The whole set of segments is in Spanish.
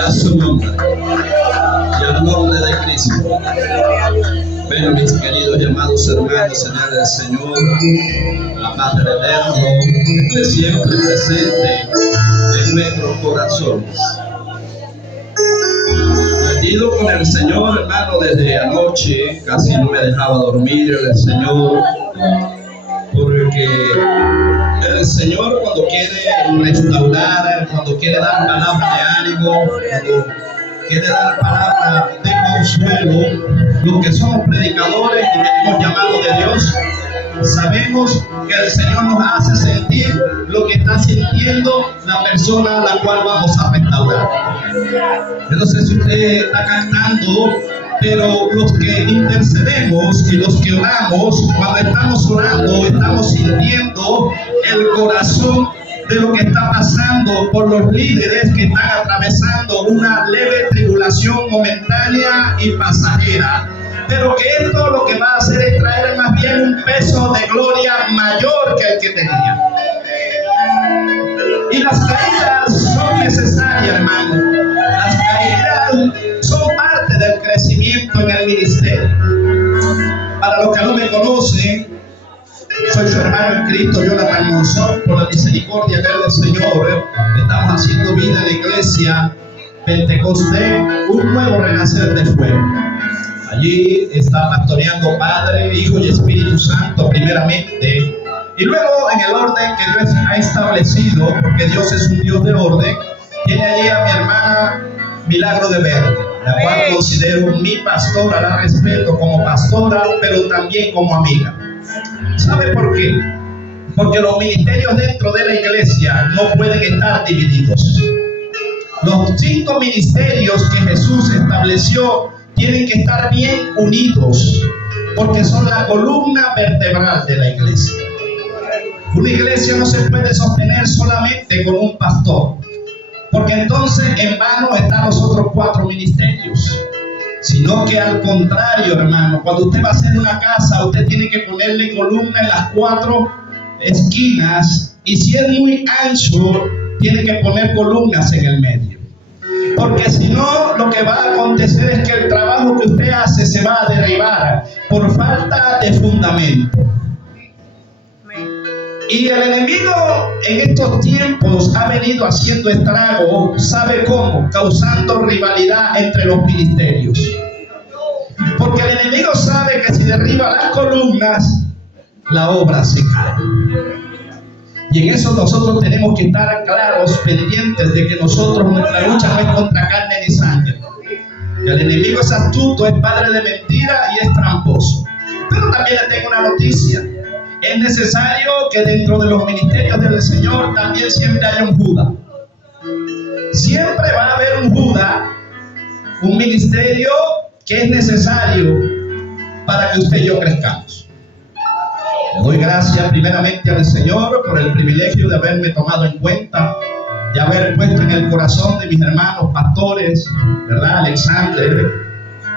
a su nombre y al nombre de Cristo. Bueno, mis queridos y amados hermanos en el Señor, la Padre eterno, esté siempre presente en nuestros corazones. Metido con el Señor, hermano, desde anoche, casi no me dejaba dormir el Señor, porque el Señor, cuando quiere restaurar, cuando quiere dar palabra de ánimo, cuando quiere dar palabra de consuelo, los que somos predicadores y tenemos llamado de Dios, sabemos que el Señor nos hace sentir lo que está sintiendo la persona a la cual vamos a restaurar. Yo no sé si usted está cantando, pero los que intercedemos y los que oramos, cuando estamos orando, estamos sintiendo el corazón de lo que está pasando por los líderes que están atravesando una leve tribulación momentánea y pasajera, pero que esto lo que va a hacer es traer más bien un peso de gloria mayor que el que tenía. Y las caídas son necesarias, hermano. Las caídas son parte del crecimiento en el ministerio. Para los que no me conocen, soy su hermano en Cristo, Jonathan Monzón. Por la misericordia del Señor, estamos haciendo vida en la iglesia Pentecostés, un nuevo renacer de fuego. Allí está pastoreando Padre, Hijo y Espíritu Santo primeramente, y luego en el orden que Dios ha establecido, porque Dios es un Dios de orden, tiene allí a mi hermana Milagro de Verde, la cual considero mi pastora, la respeto como pastora, pero también como amiga. ¿Sabe por qué? Porque los ministerios dentro de la iglesia no pueden estar divididos. Los 5 ministerios que Jesús estableció tienen que estar bien unidos, porque son la columna vertebral de la iglesia. Una iglesia no se puede sostener solamente con un pastor, porque entonces en vano están los otros 4 ministerios. Sino que al contrario, hermano, cuando usted va a hacer una casa, usted tiene que ponerle columna en las 4 esquinas, y si es muy ancho, tiene que poner columnas en el medio. Porque si no, lo que va a acontecer es que el trabajo que usted hace se va a derribar por falta de fundamento. Y el enemigo en estos tiempos ha venido haciendo estrago, ¿sabe cómo? Causando rivalidad entre los ministerios. Porque el enemigo sabe que si derriba las columnas, la obra se cae. Y en eso nosotros tenemos que estar claros, pendientes de que nuestra lucha no es contra carne ni sangre. El enemigo es astuto, es padre de mentira y es tramposo. Pero también le tengo una noticia. Es necesario que dentro de los ministerios del Señor también siempre haya un Judas. Siempre va a haber un Judas, un ministerio que es necesario para que usted y yo crezcamos. Le doy gracias primeramente al Señor por el privilegio de haberme tomado en cuenta, de haber puesto en el corazón de mis hermanos pastores, ¿verdad? Alexander,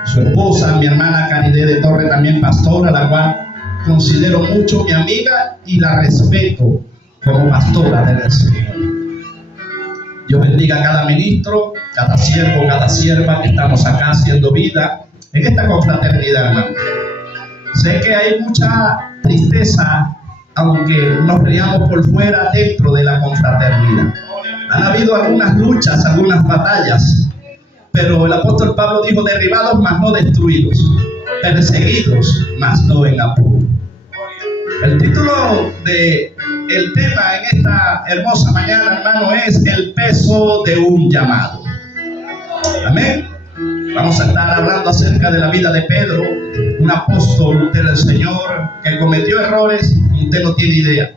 su esposa, mi hermana Caridad de Torre, también pastora, la cual considero mucho mi amiga y la respeto como pastora del Señor. Dios bendiga a cada ministro, cada siervo, cada sierva que estamos acá haciendo vida en esta confraternidad, hermano. Sé que hay mucha tristeza, aunque nos peleamos por fuera dentro de la confraternidad. Han habido algunas luchas, algunas batallas, pero el apóstol Pablo dijo: derribados mas no destruidos, perseguidos mas no en apuro. El título del tema en esta hermosa mañana, hermano, es el peso de un llamado. Amén. Vamos a estar hablando acerca de la vida de Pedro, un apóstol del Señor que cometió errores, usted no tiene idea.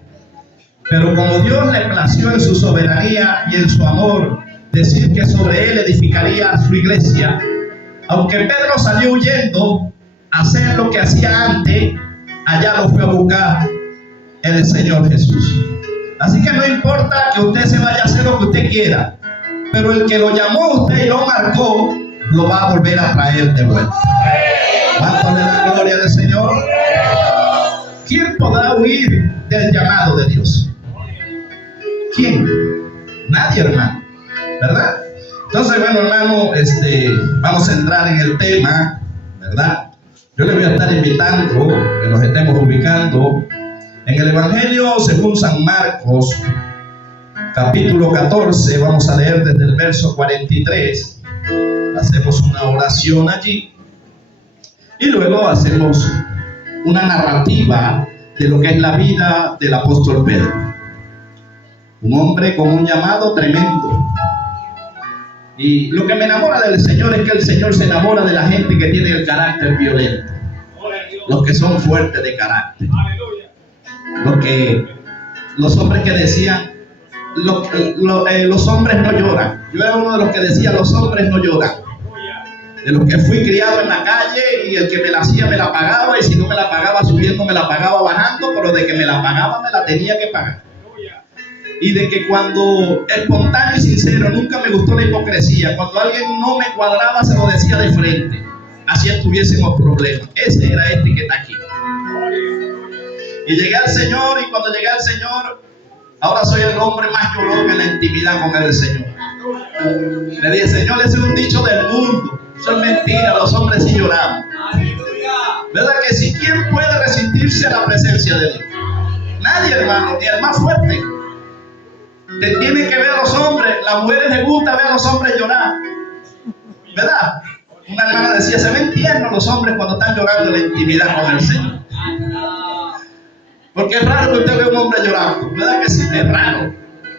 Pero como Dios le plació en su soberanía y en su amor decir que sobre él edificaría su iglesia, aunque Pedro salió huyendo a hacer lo que hacía antes, allá lo fue a buscar el Señor Jesús. Así que no importa que usted se vaya a hacer lo que usted quiera, pero el que lo llamó a usted y lo marcó, lo va a volver a traer de vuelta. ¿Cuánto le da gloria al Señor? ¿Quién podrá huir del llamado de Dios? ¿Quién? Nadie, hermano, ¿verdad? Entonces, bueno, hermano, vamos a entrar en el tema, ¿verdad? Yo le voy a estar invitando que nos estemos ubicando en el Evangelio según San Marcos, capítulo 14. Vamos a leer desde el verso 43. Hacemos una oración allí y luego hacemos una narrativa de lo que es la vida del apóstol Pedro. Un hombre con un llamado tremendo. Y lo que me enamora del Señor es que el Señor se enamora de la gente que tiene el carácter violento, los que son fuertes de carácter, los hombres que decían, los hombres no lloran. Yo era uno de los que decía, los hombres no lloran. De los que fui criado en la calle, y el que me la hacía me la pagaba, y si no me la pagaba subiendo me la pagaba bajando, pero de que me la pagaba me la tenía que pagar. Y de que cuando espontáneo y sincero, nunca me gustó la hipocresía. Cuando alguien no me cuadraba se lo decía de frente, así estuviésemos problemas. Ese era este que está aquí. Y llegué al Señor, y cuando llegué al Señor, ahora soy el hombre más llorón en la intimidad con el Señor. Le dije, Señor, ese es un dicho del mundo. Eso es mentira, los hombres sí lloramos. ¿Verdad que sí? ¿Quién puede resistirse a la presencia de Dios? Nadie, hermano, ni el más fuerte. Te tienen que ver a los hombres. Las mujeres les gusta ver a los hombres llorar, ¿verdad? Una hermana decía, se ven tiernos los hombres cuando están llorando en la intimidad con el Señor. Porque es raro que usted vea un hombre llorando, ¿verdad que sí? Es raro.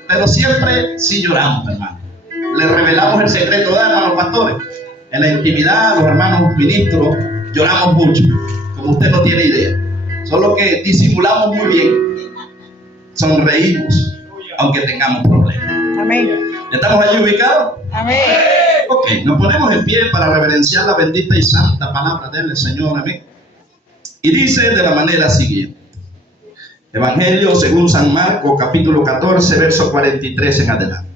Pero siempre sí lloramos, hermano. Le revelamos el secreto, ¿verdad, hermanos pastores? En la intimidad, los hermanos ministros, lloramos mucho, como usted no tiene idea. Solo que disimulamos muy bien, sonreímos, aunque tengamos problemas. Amén. ¿Estamos allí ubicados? Amén. Ok, nos ponemos en pie para reverenciar la bendita y santa palabra del Señor. Amén. Y dice de la manera siguiente. Evangelio según San Marcos, capítulo 14, verso 43 en adelante.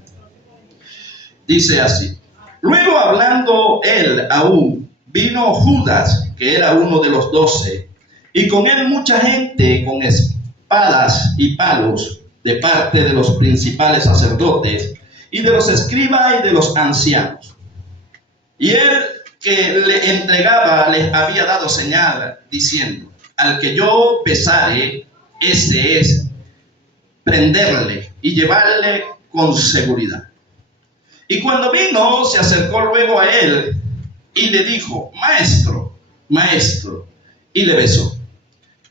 Dice así. Luego, hablando él aún, vino Judas, que era uno de los 12, y con él mucha gente con espadas y palos, de parte de los principales sacerdotes y de los escribas y de los ancianos. Y él que le entregaba les había dado señal, diciendo, al que yo besare, ese es, prenderle y llevarle con seguridad. Y cuando vino, se acercó luego a él y le dijo, maestro, maestro, y le besó.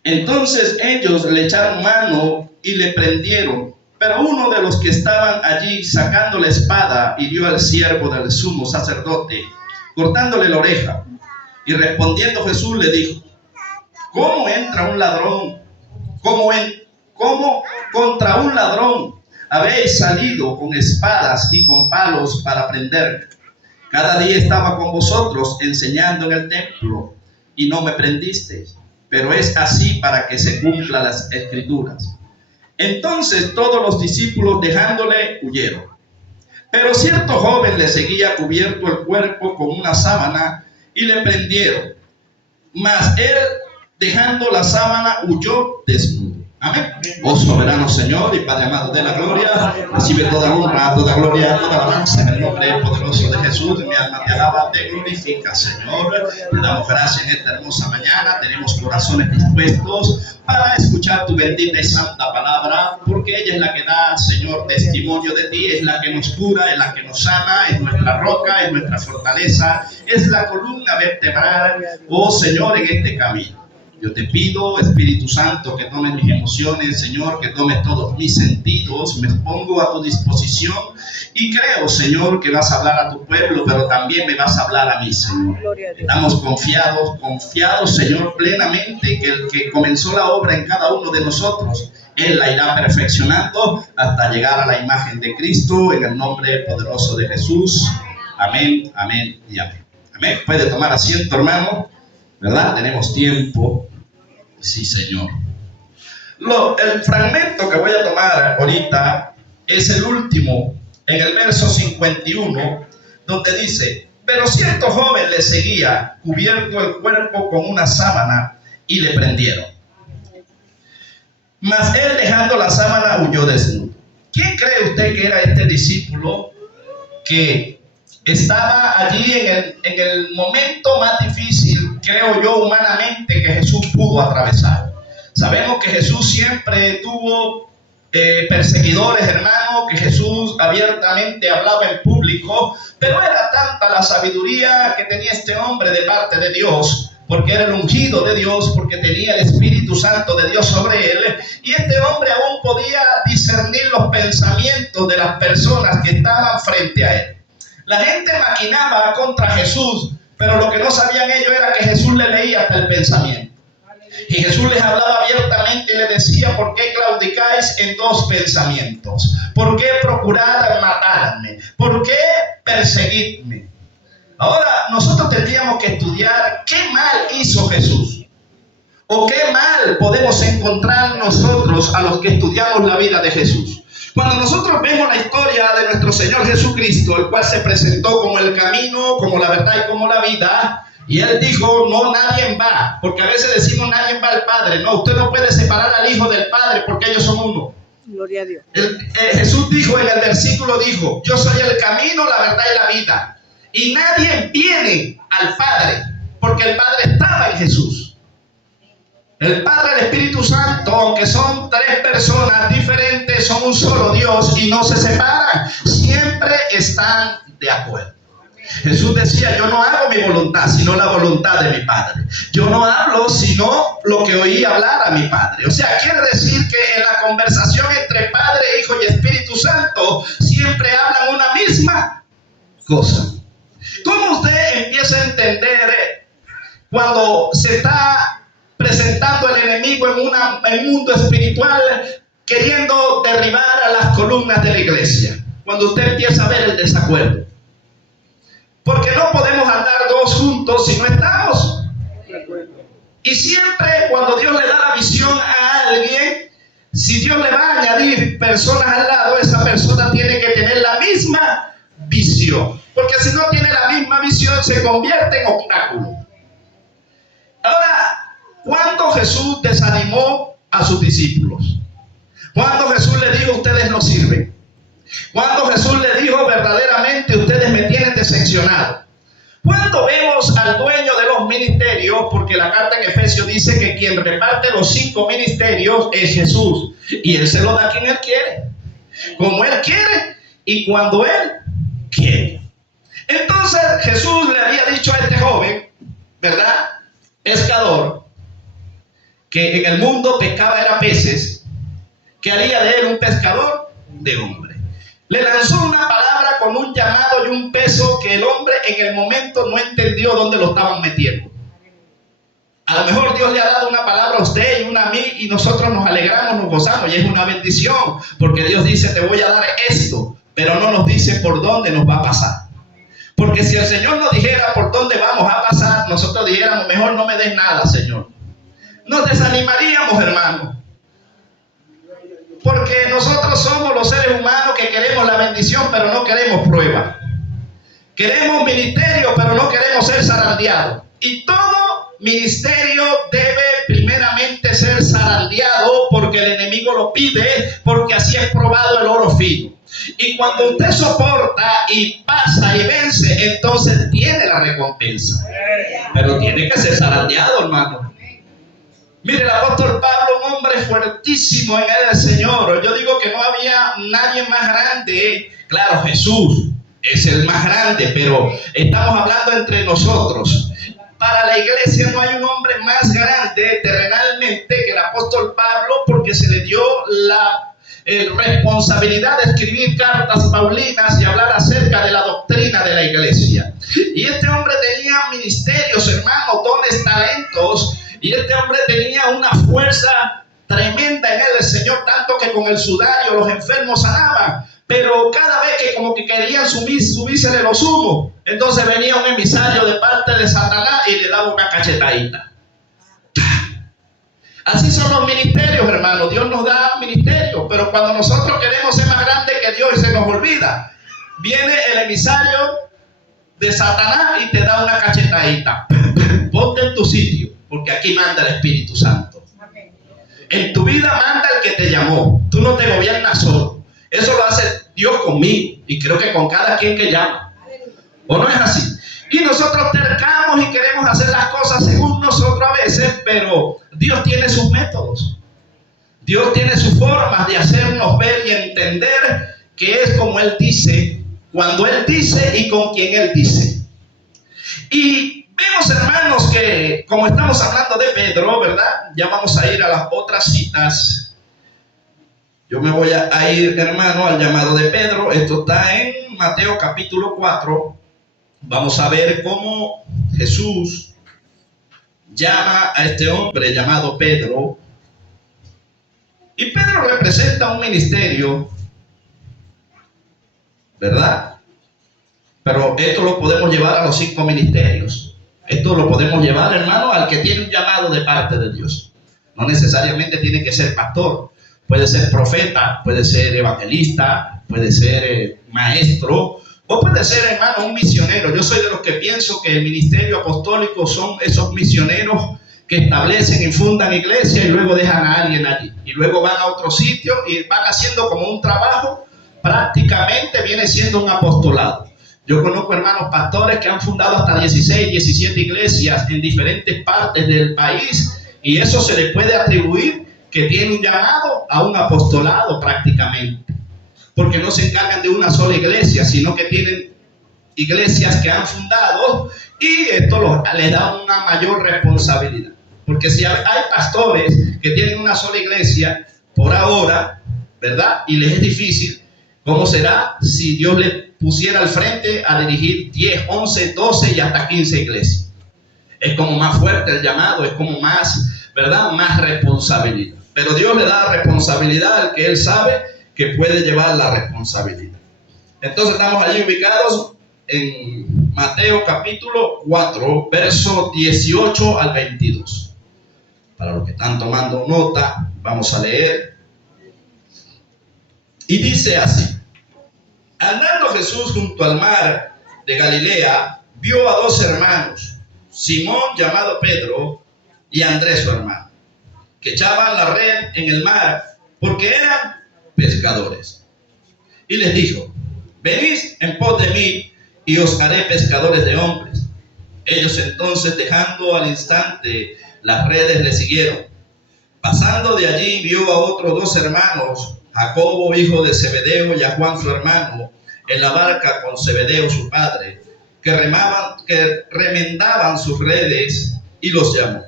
Entonces ellos le echaron mano y le prendieron, pero uno de los que estaban allí sacando la espada hirió al siervo del sumo sacerdote, cortándole la oreja. Y respondiendo Jesús le dijo, ¿cómo entra un ladrón? ¿Cómo contra un ladrón habéis salido con espadas y con palos para prender? Cada día estaba con vosotros enseñando en el templo y no me prendisteis, pero es así para que se cumplan las escrituras. Entonces todos los discípulos dejándole huyeron. Pero cierto joven le seguía cubierto el cuerpo con una sábana y le prendieron. Mas él, dejando la sábana, huyó desnudo. Amén. Oh soberano Señor y Padre amado de la gloria, recibe toda honra, toda gloria, toda alabanza en el nombre poderoso de Jesús. Mi alma te alaba, te glorifica, Señor. Te damos gracias en esta hermosa mañana. Tenemos corazones dispuestos para escuchar tu bendita y santa palabra, porque ella es la que da, Señor, testimonio de ti, es la que nos cura, es la que nos sana, es nuestra roca, es nuestra fortaleza, es la columna vertebral, oh Señor, en este camino. Yo te pido, Espíritu Santo, que tomes mis emociones, Señor, que tomes todos mis sentidos. Me pongo a tu disposición y creo, Señor, que vas a hablar a tu pueblo, pero también me vas a hablar a mí, Señor. Estamos confiados, Señor, plenamente que el que comenzó la obra en cada uno de nosotros, Él la irá perfeccionando hasta llegar a la imagen de Cristo, en el nombre poderoso de Jesús. Amén, amén y amén. Amén. Puede tomar asiento, hermano, ¿verdad? Tenemos tiempo. Sí, Señor. El fragmento que voy a tomar ahorita es el último, en el verso 51, donde dice, pero cierto joven le seguía, cubierto el cuerpo con una sábana, y le prendieron. Mas él, dejando la sábana, huyó desnudo. ¿Quién cree usted que era este discípulo que estaba allí en el momento más difícil, creo yo, humanamente, que Jesús pudo atravesar. Sabemos que Jesús siempre tuvo perseguidores, hermanos, que Jesús abiertamente hablaba en público, pero era tanta la sabiduría que tenía este hombre de parte de Dios, porque era el ungido de Dios, porque tenía el Espíritu Santo de Dios sobre él, y este hombre aún podía discernir los pensamientos de las personas que estaban frente a él. La gente maquinaba contra Jesús, pero lo que no sabían ellos era que Jesús le leía hasta el pensamiento. Y Jesús les hablaba abiertamente y les decía: ¿por qué claudicáis en dos pensamientos? ¿Por qué procurad matarme? ¿Por qué perseguidme? Ahora nosotros tendríamos que estudiar qué mal hizo Jesús, o qué mal podemos encontrar nosotros a los que estudiamos la vida de Jesús. Cuando nosotros vemos la historia de nuestro Señor Jesucristo, el cual se presentó como el camino, como la verdad y como la vida, y Él dijo: no, nadie va, porque a veces decimos nadie va al Padre. No, usted no puede separar al Hijo del Padre, porque ellos son uno. Gloria a Dios. Jesús dijo en el versículo, dijo: yo soy el camino, la verdad y la vida, y nadie viene al Padre, porque el Padre estaba en Jesús. El Padre y el Espíritu Santo, aunque son tres personas diferentes, son un solo Dios y no se separan, siempre están de acuerdo. Jesús decía: yo no hago mi voluntad, sino la voluntad de mi Padre. Yo no hablo sino lo que oí hablar a mi Padre. O sea, quiere decir que en la conversación entre Padre, Hijo y Espíritu Santo siempre hablan una misma cosa. ¿Cómo usted empieza a entender cuando se está presentando el enemigo en un mundo espiritual queriendo derribar a las columnas de la iglesia? Cuando usted empieza a ver el desacuerdo. Porque no podemos andar dos juntos si no estamos. Y siempre cuando Dios le da la visión a alguien, si Dios le va a añadir personas al lado, esa persona tiene que tener la misma visión. Porque si no tiene la misma visión, se convierte en obstáculo. Ahora, ¿cuándo Jesús desanimó a sus discípulos? ¿Cuándo Jesús le dijo: ustedes no sirven? Cuando Jesús le dijo: verdaderamente ustedes me tienen decepcionado? Cuando vemos al dueño de los ministerios, porque la carta en Efesios dice que quien reparte los 5 ministerios es Jesús, y Él se lo da a quien Él quiere, como Él quiere y cuando Él quiere. Entonces Jesús le había dicho a este joven, ¿verdad?, pescador, que en el mundo pescaba era peces, que haría de él un pescador de hombres. Le lanzó una palabra con un llamado y un peso que el hombre en el momento no entendió dónde lo estaban metiendo. A lo mejor Dios le ha dado una palabra a usted y una a mí, y nosotros nos alegramos, nos gozamos, y es una bendición, porque Dios dice: te voy a dar esto, pero no nos dice por dónde nos va a pasar. Porque si el Señor nos dijera por dónde vamos a pasar, nosotros dijéramos: mejor no me des nada, Señor. Nos desanimaríamos, hermano. Porque nosotros somos los seres humanos que queremos la bendición, pero no queremos prueba. Queremos ministerio, pero no queremos ser zarandeados. Y todo ministerio debe primeramente ser zarandeado, porque el enemigo lo pide, porque así es probado el oro fino. Y cuando usted soporta y pasa y vence, entonces tiene la recompensa. Pero tiene que ser zarandeado, hermano. Mire, el apóstol Pablo, un hombre fuertísimo en el Señor. Yo digo que no había nadie más grande. Claro, Jesús es el más grande, pero estamos hablando entre nosotros. Para la iglesia no hay un hombre más grande terrenalmente que el apóstol Pablo, porque se le dio la responsabilidad de escribir cartas paulinas y hablar acerca de la doctrina de la iglesia. Y este hombre tenía ministerios, hermanos, dones, talentos. Y este hombre tenía una fuerza tremenda en el Señor, tanto que con el sudario los enfermos sanaban. Pero cada vez que como que querían subirse de los humos, entonces venía un emisario de parte de Satanás y le daba una cachetadita. Así son los ministerios, hermanos. Dios nos da ministerios, pero cuando nosotros queremos ser más grandes que Dios y se nos olvida, viene el emisario de Satanás y te da una cachetadita. Ponte en tu sitio, porque aquí manda el Espíritu Santo. En tu vida manda el que te llamó. Tú no te gobiernas solo. Eso lo hace Dios conmigo, y creo que con cada quien que llama. ¿O no es así? Y nosotros tercamos y queremos hacer las cosas según nosotros a veces, pero Dios tiene sus métodos. Dios tiene sus formas de hacernos ver y entender que es como Él dice, cuando Él dice y con quien Él dice. Y vemos, hermanos, que como estamos hablando de Pedro, ¿verdad? Ya vamos a ir a las otras citas. Yo me voy a ir, hermano, al llamado de Pedro. Esto está en Mateo capítulo 4. Vamos a ver cómo Jesús llama a este hombre llamado Pedro. Y Pedro representa un ministerio, ¿verdad? Pero esto lo podemos llevar a los 5 ministerios. Esto lo podemos llevar, hermano, al que tiene un llamado de parte de Dios. No necesariamente tiene que ser pastor. Puede ser profeta, puede ser evangelista, puede ser maestro, o puede ser, hermano, un misionero. Yo soy de los que pienso que el ministerio apostólico son esos misioneros que establecen y fundan iglesia y luego dejan a alguien allí. Y luego van a otro sitio y van haciendo como un trabajo, prácticamente viene siendo un apostolado. Yo conozco hermanos pastores que han fundado hasta 16, 17 iglesias en diferentes partes del país y eso se le puede atribuir que tiene un llamado a un apostolado prácticamente. Porque no se encargan de una sola iglesia, sino que tienen iglesias que han fundado y esto les da una mayor responsabilidad. Porque si hay pastores que tienen una sola iglesia por ahora, ¿verdad? Y les es difícil, ¿cómo será si Dios les pusiera al frente a dirigir 10, 11, 12 y hasta 15 iglesias? Es como más fuerte el llamado, es como más, ¿verdad? Más responsabilidad. Pero Dios le da responsabilidad al que Él sabe que puede llevar la responsabilidad. Entonces estamos allí ubicados en Mateo capítulo 4, verso 18 al 22. Para los que están tomando nota, vamos a leer. Y dice así: andando Jesús junto al mar de Galilea, vio a 2 hermanos, Simón llamado Pedro y Andrés su hermano, que echaban la red en el mar porque eran pescadores. Y les dijo: venid en pos de mí y os haré pescadores de hombres. Ellos entonces, dejando al instante las redes, le siguieron. Pasando de allí, vio a otros 2 hermanos, Jacobo hijo de Zebedeo y a Juan su hermano, en la barca con Zebedeo su padre, que remendaban sus redes, y los llamó.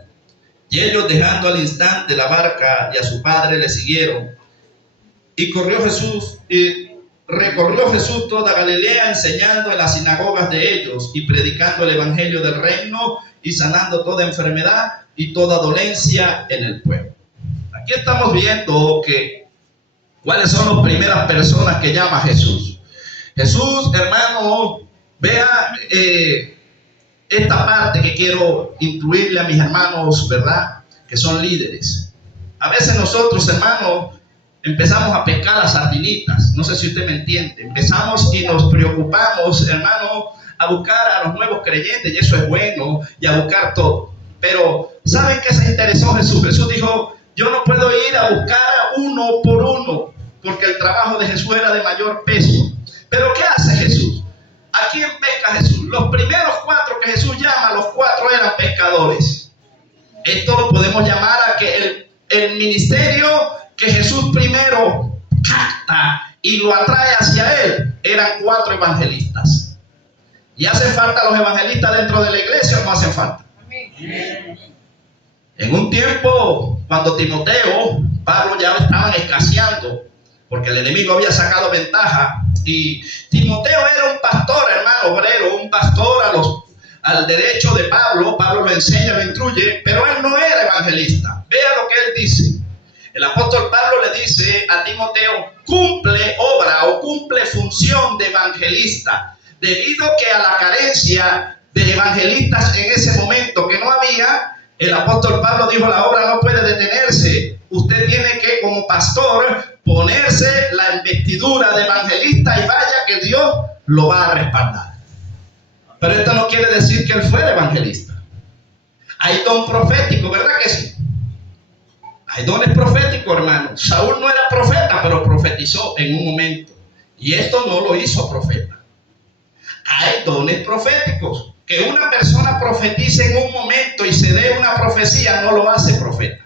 Y ellos, dejando al instante la barca y a su padre, le siguieron. Y recorrió Jesús toda Galilea, enseñando en las sinagogas de ellos y predicando el evangelio del reino y sanando toda enfermedad y toda dolencia en el pueblo. Aquí estamos viendo cuáles son las primeras personas que llama Jesús. Jesús, hermano, vea esta parte que quiero incluirle a mis hermanos, ¿verdad? Que son líderes. A veces nosotros, hermanos, empezamos a pescar las sardinitas. No sé si usted me entiende. Empezamos y nos preocupamos, hermano, a buscar a los nuevos creyentes, y eso es bueno, y a buscar todo. Pero, ¿saben qué se interesó Jesús? Jesús dijo: yo no puedo ir a buscar a uno por uno, porque el trabajo de Jesús era de mayor peso. Pero ¿qué hace Jesús? ¿A quién pesca Jesús? Los primeros 4 que Jesús llama, los 4 eran pescadores. Esto lo podemos llamar a que el ministerio que Jesús primero capta y lo atrae hacia él, eran 4 evangelistas. ¿Y hacen falta los evangelistas dentro de la iglesia o no hacen falta? Amén. En un tiempo, cuando Timoteo, Pablo ya estaban escaseando, porque el enemigo había sacado ventaja, y Timoteo era un pastor, hermano, obrero, un pastor al derecho de Pablo. Pablo lo enseña, lo instruye, pero él no era evangelista. Vea lo que él dice. El apóstol Pablo le dice a Timoteo: cumple obra o cumple función de evangelista, debido que a la carencia de evangelistas en ese momento que no había, el apóstol Pablo dijo: la obra no puede detenerse. Usted tiene que, como pastor, ponerse la investidura de evangelista y vaya que Dios lo va a respaldar. Pero esto no quiere decir que él fuera evangelista. Hay don profético, ¿verdad que sí? Hay dones proféticos, hermano. Saúl no era profeta, pero profetizó en un momento. Y esto no lo hizo profeta. hay dones proféticos. Que una persona profetice en un momento y se dé una profecía no lo hace profeta.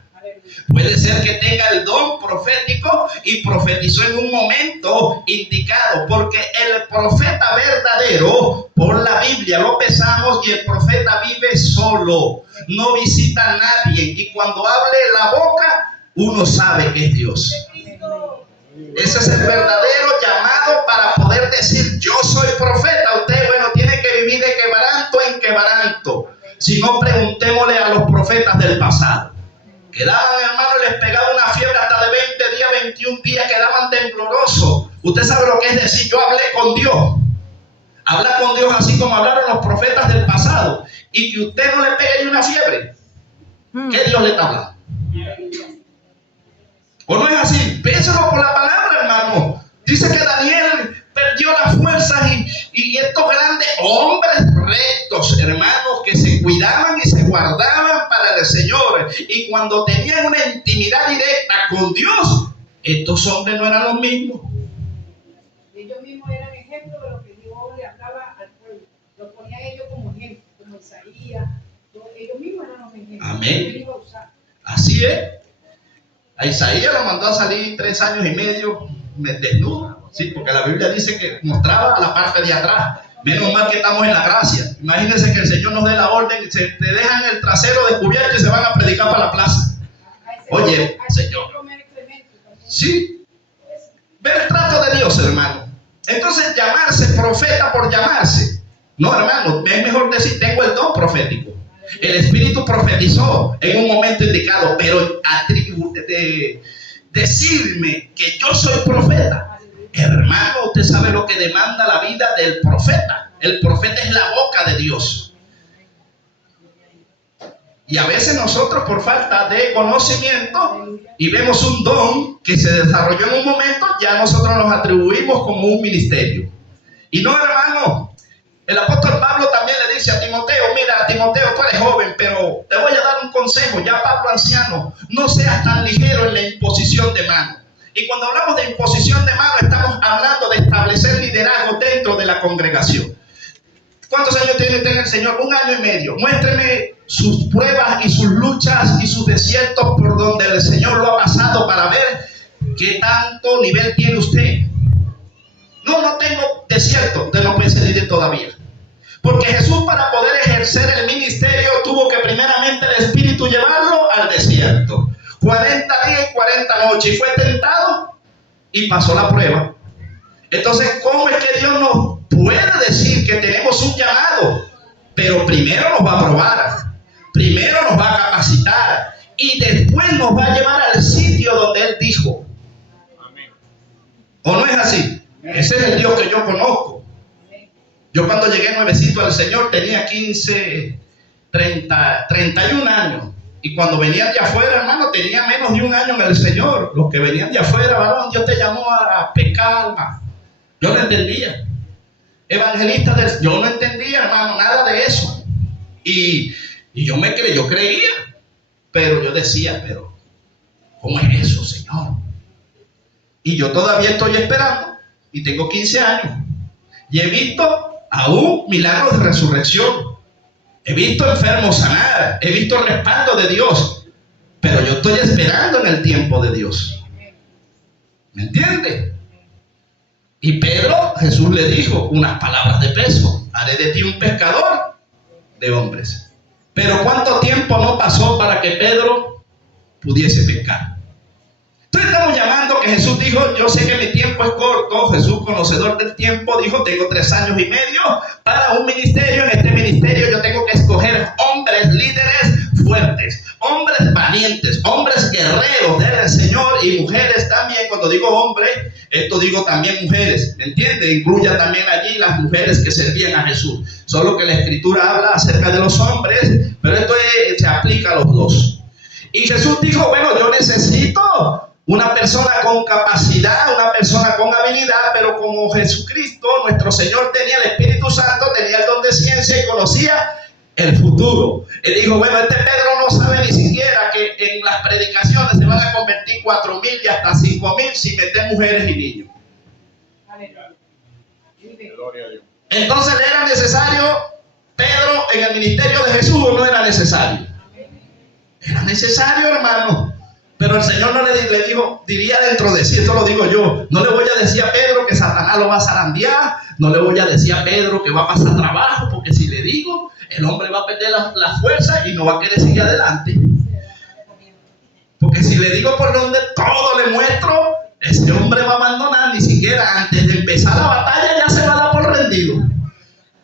Puede ser que tenga el don profético y profetizó en un momento indicado, porque el profeta verdadero, por la Biblia lo pesamos, y el profeta vive solo, no visita a nadie, y cuando hable la boca uno sabe que es Dios. Ese es el verdadero llamado para poder decir yo soy profeta. Usted, bueno, tiene que vivir de quebranto en quebranto. Si no, preguntémosle a los profetas del pasado. Quedaban, hermano, les pegaba una fiebre hasta de 20 días, 21 días, quedaban temblorosos. Usted sabe lo que es decir, yo hablé con Dios. Habla con Dios así como hablaron los profetas del pasado. Y que usted no le pegue ni una fiebre. ¿Qué Dios le está hablando? ¿O no es así? Pénselo por la palabra, hermano. Dice que Daniel perdió las fuerzas y estos grandes hombres rectos, hermanos, que se cuidaban y se guardaban para el Señor. Y cuando tenían una intimidad directa con Dios, estos hombres no eran los mismos. Ellos mismos eran ejemplos de lo que Dios le hablaba al pueblo. Los ponía ellos como ejemplo, como Isaías. Ellos mismos eran los ejemplos. Amén. Así es. A Isaías lo mandó a salir 3 años y medio desnudo, ¿sí? Porque la Biblia dice que mostraba la parte de atrás. Menos mal que estamos en la gracia. Imagínense que el Señor nos dé la orden, te dejan el trasero descubierto y se van a predicar para la plaza. Oye, Señor. Sí. Ve el trato de Dios, hermano. Entonces, llamarse profeta por llamarse. No, hermano, es mejor decir, tengo el don profético. El Espíritu profetizó en un momento indicado, pero decirme que yo soy profeta, hermano, usted sabe lo que demanda la vida del profeta. El profeta es la boca de Dios. Y a veces nosotros, por falta de conocimiento, y vemos un don que se desarrolló en un momento, ya nosotros nos atribuimos como un ministerio. Y no, hermano. El apóstol Pablo también le dice a Timoteo, mira, Timoteo, tú eres joven, pero te voy a dar un consejo, ya Pablo anciano, no seas tan ligero en la imposición de mano. Y cuando hablamos de imposición de mano, estamos hablando de establecer liderazgo dentro de la congregación. ¿Cuántos años tiene usted en el Señor? 1 año y medio. Muéstreme sus pruebas y sus luchas y sus desiertos por donde el Señor lo ha pasado para ver qué tanto nivel tiene usted. No tengo desierto, usted no puede salir todavía. Porque Jesús, para poder ejercer el ministerio, tuvo que primeramente el Espíritu llevarlo al desierto. 40 días y 40 noches. Y fue tentado y pasó la prueba. Entonces, ¿cómo es que Dios nos puede decir que tenemos un llamado? Pero primero nos va a probar. Primero nos va a capacitar. Y después nos va a llevar al sitio donde Él dijo. Amén. ¿O no es así? Ese es el Dios que yo conozco. Yo cuando llegué nuevecito al Señor tenía 31 años. Y cuando venían de afuera, hermano, tenía menos de 1 año en el Señor. Los que venían de afuera, varón, Dios te llamó a pecar. Yo no entendía. Evangelista, yo no entendía, hermano, nada de eso. Y yo creía. Pero yo decía, pero ¿cómo es eso, Señor? Y yo todavía estoy esperando. Y tengo 15 años. Y he visto aún milagros de resurrección. He visto enfermos sanar. He visto el respaldo de Dios. Pero yo estoy esperando en el tiempo de Dios. ¿Me entiende? Y Pedro, Jesús le dijo unas palabras de peso. Haré de ti un pescador de hombres. Pero ¿cuánto tiempo no pasó para que Pedro pudiese pescar? Entonces estamos llamando que Jesús dijo, yo sé que mi tiempo es corto. Jesús, conocedor del tiempo, dijo, tengo 3 años y medio para un ministerio. En este ministerio yo tengo que escoger hombres líderes fuertes, hombres valientes, hombres guerreros del Señor, y mujeres también. Cuando digo hombres, esto digo también mujeres, ¿me entiende? Incluya también allí las mujeres que servían a Jesús. Solo que la Escritura habla acerca de los hombres, pero esto se aplica a los dos. Y Jesús dijo, bueno, yo necesito una persona con capacidad, una persona con habilidad, pero como Jesucristo, nuestro Señor, tenía el Espíritu Santo, tenía el don de ciencia y conocía el futuro. Él dijo, bueno, este Pedro no sabe ni siquiera que en las predicaciones se van a convertir 4,000 y hasta 5,000 sin meter mujeres y niños. Gloria a Dios. Entonces, ¿era necesario Pedro en el ministerio de Jesús o no era necesario? Era necesario, hermano. Pero el Señor no le dijo, diría dentro de sí, esto lo digo yo, no le voy a decir a Pedro que Satanás lo va a zarandear, no le voy a decir a Pedro que va a pasar trabajo, porque si le digo, el hombre va a perder la fuerza y no va a querer seguir adelante. Porque si le digo por donde todo le muestro, ese hombre va a abandonar, ni siquiera antes de empezar la batalla ya se va a dar por rendido.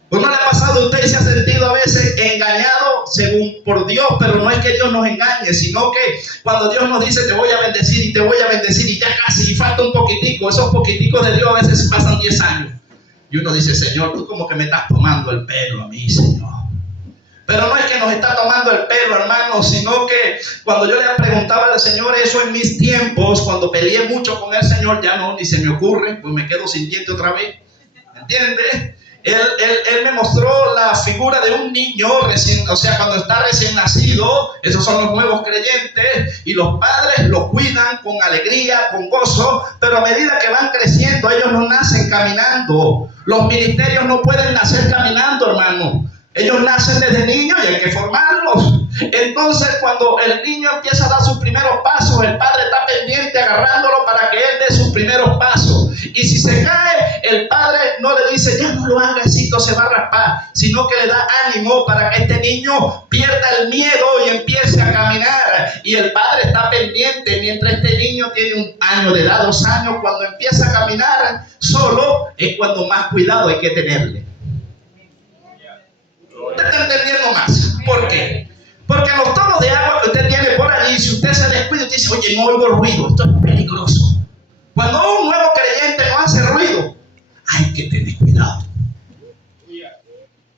¿Cómo le ha pasado a usted y se ha sentido a veces engañado según por Dios? Pero no es que Dios nos engañe, sino que cuando Dios nos dice te voy a bendecir y te voy a bendecir y ya casi y falta un poquitico, esos poquiticos de Dios a veces pasan 10 años. Y uno dice, Señor, tú como que me estás tomando el pelo a mí, Señor. Pero no es que nos está tomando el pelo, hermano, sino que cuando yo le preguntaba al Señor eso en mis tiempos, cuando peleé mucho con el Señor, ya no, ni se me ocurre, pues me quedo sin diente otra vez. ¿Entiendes? Él me mostró la figura de un niño recién, o sea, cuando está recién nacido, esos son los nuevos creyentes, y los padres lo cuidan con alegría, con gozo, pero a medida que van creciendo, ellos no nacen caminando. Los ministerios no pueden nacer caminando, hermano. Ellos nacen desde niños y hay que formarlos. Entonces, cuando el niño empieza a dar sus primeros pasos, el padre está pendiente agarrándolo para que él dé sus primeros pasos. Y si se cae, el padre no le dice, ya no lo hagas, esto se va a raspar, sino que le da ánimo para que este niño pierda el miedo y empiece a caminar. Y el padre está pendiente mientras este niño tiene 1 año de edad, 2 años. Cuando empieza a caminar solo es cuando más cuidado hay que tenerle. Usted está entendiendo más. ¿Por qué? Porque los tomos de agua que usted tiene por allí, si usted se descuida, usted dice, oye, no oigo ruido, esto es peligroso. Cuando un nuevo creyente no hace ruido, hay que tener cuidado.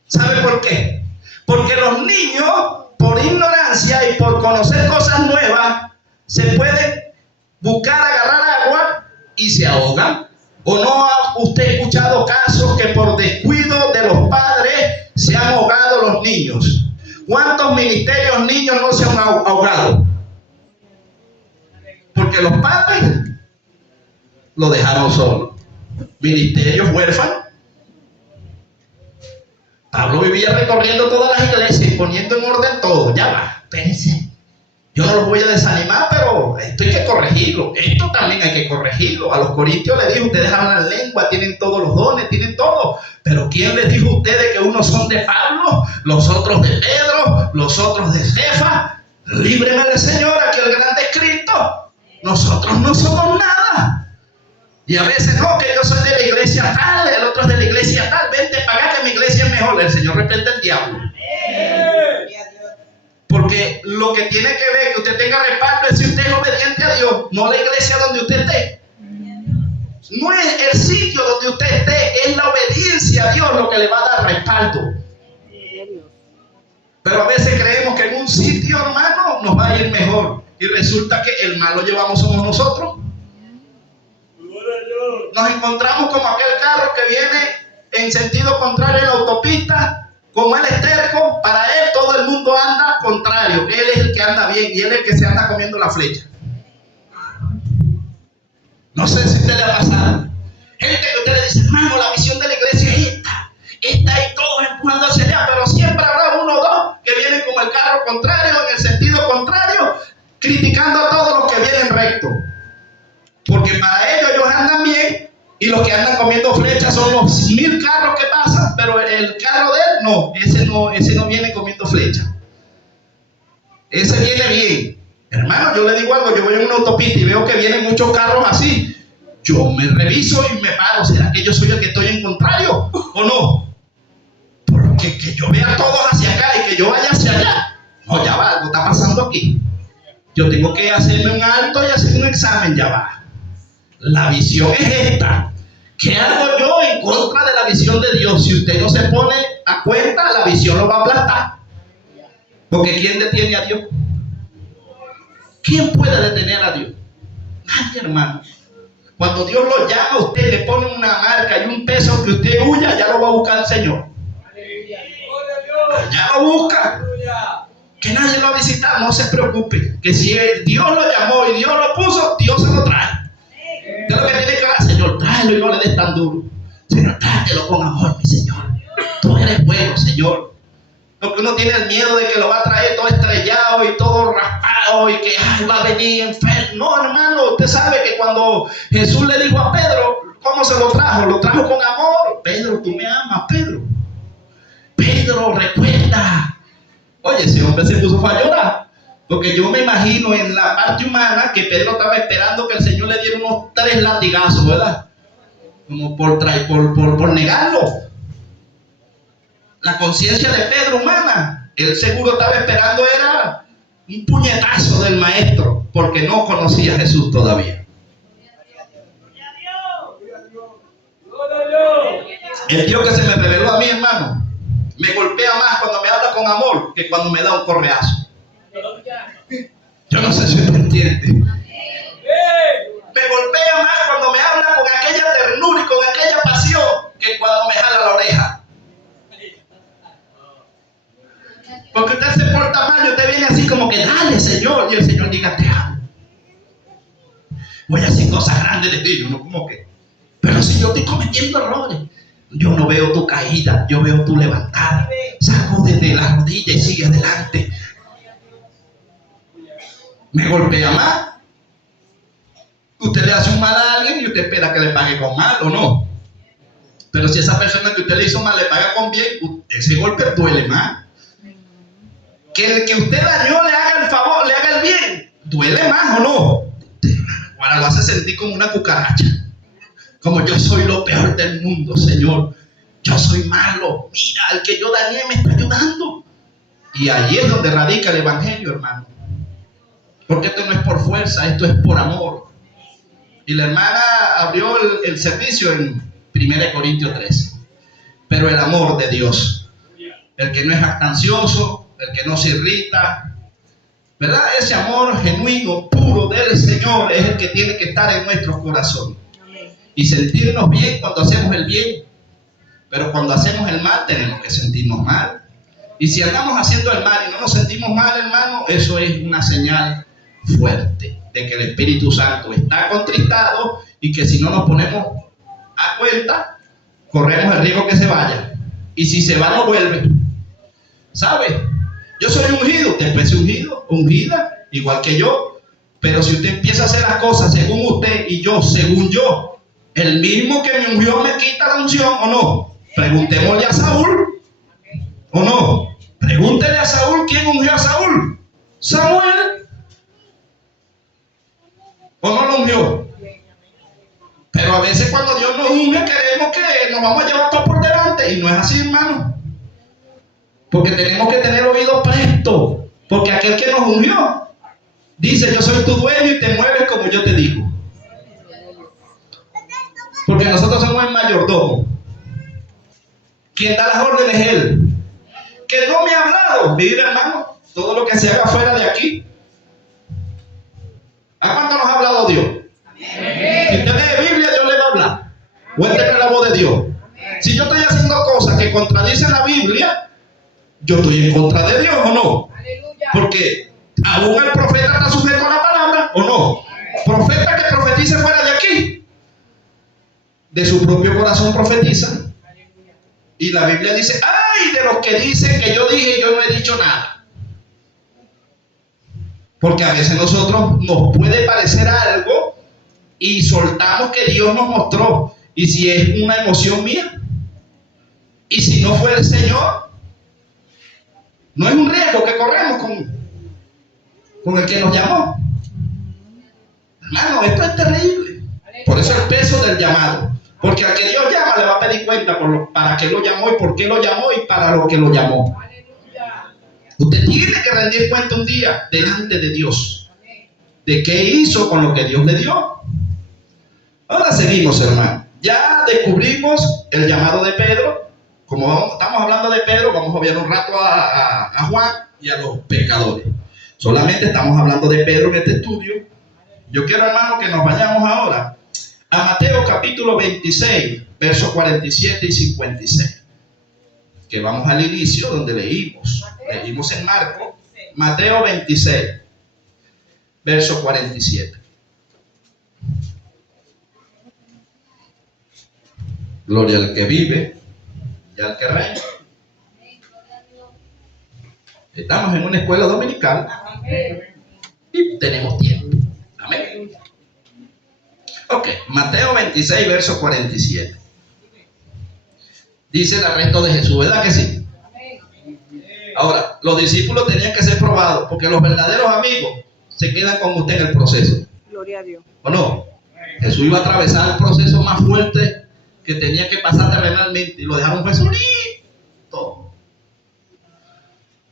¿Sabe por qué? Porque los niños, por ignorancia y por conocer cosas nuevas, se pueden buscar agarrar agua y se ahogan. ¿O no ha usted escuchado casos que por descuido de los padres se han ahogado los niños? ¿Cuántos ministerios niños no se han ahogado? Porque los padres lo dejaron solo. Ministerios huérfanos. Pablo vivía recorriendo todas las iglesias y poniendo en orden todo. Ya va, espérense. Yo no los voy a desanimar, pero esto hay que corregirlo. Esto también hay que corregirlo. A los corintios les dijo, ustedes hablan lengua, tienen todos los dones, tienen todo. Pero ¿quién les dijo a ustedes que unos son de Pablo, los otros de Pedro, los otros de Cefas? Líbreme del Señor, aquí el grande es Cristo. Nosotros no somos nada. Y a veces, no, que yo soy de la iglesia tal, el otro es de la iglesia tal. Vente para acá que mi iglesia es mejor. El Señor reprende al diablo. Porque lo que tiene que ver que usted tenga respaldo es si usted es obediente a Dios, no la iglesia donde usted esté. No es el sitio donde usted esté, es la obediencia a Dios lo que le va a dar respaldo. Pero a veces creemos que en un sitio, hermano, nos va a ir mejor. Y resulta que el mal lo llevamos somos nosotros. Nos encontramos como aquel carro que viene en sentido contrario en la autopista. Como él es terco, para él todo el mundo anda contrario. Él es el que anda bien y él es el que se anda comiendo la flecha. No sé si a usted le ha pasado. Gente que usted le dice, hermano, la visión de la iglesia es esta. Esta y todos empujando hacia allá, pero siempre habrá uno o dos que vienen como el carro contrario, en el sentido contrario, criticando a todos los que vienen recto. Porque para ellos andan bien. Y los que andan comiendo flechas son los 1000 carros que pasan, pero el carro de él ese no viene comiendo flechas. Ese viene bien. Hermano, yo le digo algo, yo voy en una autopista y veo que vienen muchos carros así. Yo me reviso y me paro. ¿Será que yo soy el que estoy en contrario o no? Porque que yo vea todos hacia acá y que yo vaya hacia allá. No, ya va, algo está pasando aquí. Yo tengo que hacerme un alto y hacer un examen, ya va. La visión es esta. ¿Qué hago yo en contra de la visión de Dios? Si usted no se pone a cuenta, la visión lo va a aplastar. Porque ¿quién detiene a Dios? ¿Quién puede detener a Dios? Nadie, hermano. Cuando Dios lo llama, usted le pone una marca y un peso que usted huya, ya lo va a buscar el Señor. Ya lo busca. Que nadie lo va a visitar, no se preocupe. Que si Dios lo llamó y Dios lo puso, Dios se lo trae. Usted lo que tiene que hacer, Señor, tráelo y no le des tan duro. Señor, pero trátelo con amor, mi Señor. Tú eres bueno, Señor. Porque uno tiene el miedo de que lo va a traer todo estrellado y todo raspado y que va a venir enfermo. No, hermano, usted sabe que cuando Jesús le dijo a Pedro, ¿cómo se lo trajo? Lo trajo con amor. Pedro, tú me amas, Pedro. Pedro, recuerda. Oye, ese hombre se puso a llorar. Porque yo me imagino en la parte humana que Pedro estaba esperando que el Señor le diera unos 3 latigazos, ¿verdad? Como por negarlo. La conciencia de Pedro humana, él seguro estaba esperando era un puñetazo del maestro, porque no conocía a Jesús todavía. El Dios que se me reveló a mí, hermano, me golpea más cuando me habla con amor que cuando me da un correazo. Yo no sé si me entiende. Me golpea más cuando me habla con aquella ternura y con aquella pasión que cuando me jala la oreja. Porque usted se porta mal y usted viene así como que dale, Señor, y el Señor diga te amo. Voy a hacer cosas grandes de ti, uno como que, pero si yo estoy cometiendo errores, yo no veo tu caída, yo veo tu levantada. Saco desde la rodilla y sigue adelante. Me golpea más. Usted le hace un mal a alguien y usted espera que le pague con mal o no. Pero si esa persona que usted le hizo mal le paga con bien, ese golpe duele más. Que el que usted dañó le haga el favor, le haga el bien, duele más o no. Ahora lo hace sentir como una cucaracha. Como yo soy lo peor del mundo, Señor. Yo soy malo. Mira, el que yo dañé me está ayudando. Y ahí es donde radica el evangelio, hermano. Porque esto no es por fuerza, esto es por amor. Y la hermana abrió el servicio en 1 Corintios 13. Pero el amor de Dios, el que no es jactancioso, el que no se irrita, ¿verdad? Ese amor genuino, puro del Señor es el que tiene que estar en nuestros corazones. Y sentirnos bien cuando hacemos el bien. Pero cuando hacemos el mal tenemos que sentirnos mal. Y si andamos haciendo el mal y no nos sentimos mal, hermano, eso es una señal fuerte de que el Espíritu Santo está contristado y que si no nos ponemos a cuenta, corremos el riesgo que se vaya. Y si se va, no vuelve. ¿Sabe? Yo soy ungido, usted puede ser ungido, ungida, igual que yo. Pero si usted empieza a hacer las cosas según usted y yo según yo, el mismo que me ungió me quita la unción o no. Preguntémosle a Saúl o no. Pregúntele a Saúl quién ungió a Saúl. Samuel. ¿O no lo ungió? Pero a veces cuando Dios nos unge queremos que nos vamos a llevar todo por delante. Y no es así, hermano. Porque tenemos que tener oído presto. Porque aquel que nos ungió dice: yo soy tu dueño y te mueves como yo te digo. Porque nosotros somos el mayordomo. Quien da las órdenes es Él. Que no me ha hablado. Mira, hermano, todo lo que se haga fuera de aquí. ¿A cuánto nos ha hablado Dios? Amén. Si usted lee Biblia, Dios le va a hablar. O esta es la voz de Dios. Amén. Si yo estoy haciendo cosas que contradicen la Biblia, yo estoy en contra de Dios o no. Aleluya. Porque aún el profeta está sujeto a la palabra o no. Amén. Profeta que profetice fuera de aquí, de su propio corazón profetiza. Y la Biblia dice: ay de los que dicen que yo dije y yo no he dicho nada. Porque a veces nosotros nos puede parecer algo y soltamos que Dios nos mostró. Y si es una emoción mía, y si no fue el Señor, no es un riesgo que corremos con el que nos llamó. Hermano, esto es terrible. Por eso el peso del llamado. Porque al que Dios llama le va a pedir cuenta para qué lo llamó y por qué lo llamó y para lo que lo llamó. Usted tiene que rendir cuenta un día delante de Dios de qué hizo con lo que Dios le dio. Ahora seguimos, hermano. Ya descubrimos el llamado de Pedro. Como estamos hablando de Pedro, vamos a ver un rato a Juan y a los pescadores. Solamente estamos hablando de Pedro en este estudio. Yo quiero, hermano, que nos vayamos ahora a Mateo capítulo 26, versos 47 y 56. Que vamos al inicio donde leímos en Marcos, Mateo 26, verso 47. Gloria al que vive y al que reina. Estamos en una escuela dominical y tenemos tiempo. Amén. Ok, Mateo 26, verso 47. Dice el arresto de Jesús, ¿verdad que sí? Ahora, los discípulos tenían que ser probados, porque los verdaderos amigos se quedan con usted en el proceso. Gloria a Dios. ¿O no? Jesús iba a atravesar el proceso más fuerte que tenía que pasar terrenalmente y lo dejaron fue solito.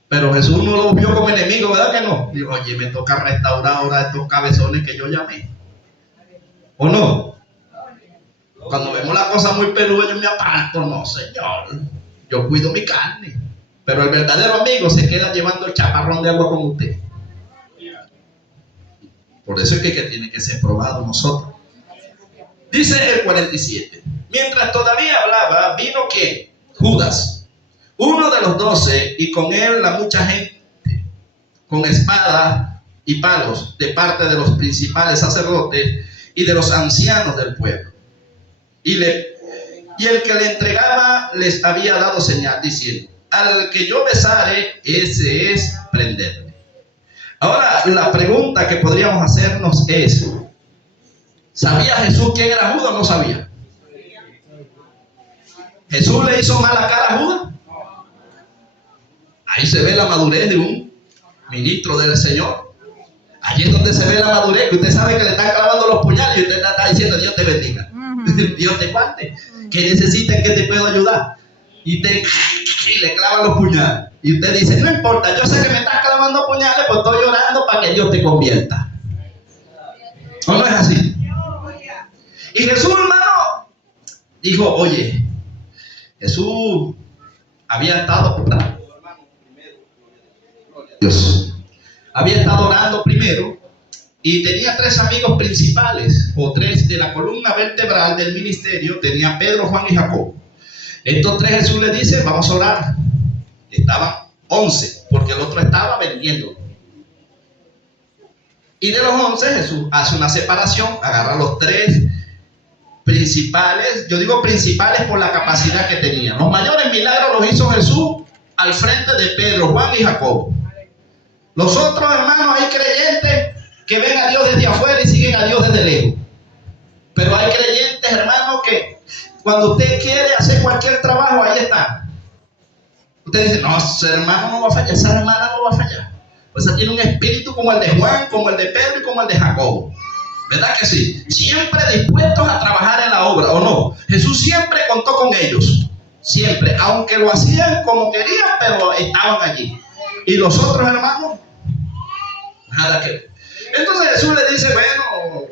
Pero Jesús no lo vio como enemigo, ¿verdad que no? Dijo, oye, me toca restaurar ahora estos cabezones que yo llamé. ¿O no? Cuando vemos la cosa muy peluda, yo me aparto. No, Señor, yo cuido mi carne. Pero el verdadero amigo se queda llevando el chaparrón de agua con usted. Por eso es que tiene que ser probado nosotros. Dice el 47. Mientras todavía hablaba, vino que Judas, uno de los 12, y con él la mucha gente, con espada y palos, de parte de los principales sacerdotes y de los ancianos del pueblo. Y el que le entregaba les había dado señal, diciendo, al que yo besare, ese es prenderle. Ahora, la pregunta que podríamos hacernos es, ¿sabía Jesús quién era Judas o no sabía? ¿Jesús le hizo mala cara a Judas? Ahí se ve la madurez de un ministro del Señor. Allí es donde se ve la madurez, que usted sabe que le están clavando los puñales y usted está diciendo, Dios te bendiga. Dios te guante. Que necesiten, que te puedo ayudar. Y le clavan los puñales. Y usted dice, no importa, yo sé que me estás clavando puñales, pues estoy llorando para que Dios te convierta. ¿O no es así? Y Jesús, hermano, dijo, oye, Jesús había estado orando. Dios había estado orando primero y tenía 3 amigos principales, o 3 de la columna vertebral del ministerio. Tenía Pedro, Juan y Jacobo. Estos 3 Jesús les dice, vamos a orar. Estaban 11, porque el otro estaba vendiendo. Y de los 11 Jesús hace una separación, agarra a los 3 principales. Yo digo principales por la capacidad que tenían. Los mayores milagros los hizo Jesús al frente de Pedro, Juan y Jacobo. Los otros hermanos, hay creyentes que ven a Dios desde afuera y siguen a Dios desde lejos. Pero hay creyentes, hermanos, que cuando usted quiere hacer cualquier trabajo, ahí está. Usted dice, no, ese hermano no va a fallar, esa hermana no va a fallar. Pues ella tiene un espíritu como el de Juan, como el de Pedro y como el de Jacobo. ¿Verdad que sí? Siempre dispuestos a trabajar en la obra, ¿o no? Jesús siempre contó con ellos. Siempre, aunque lo hacían como querían, pero estaban allí. Y los otros hermanos, nada que ver. Entonces Jesús le dice, bueno,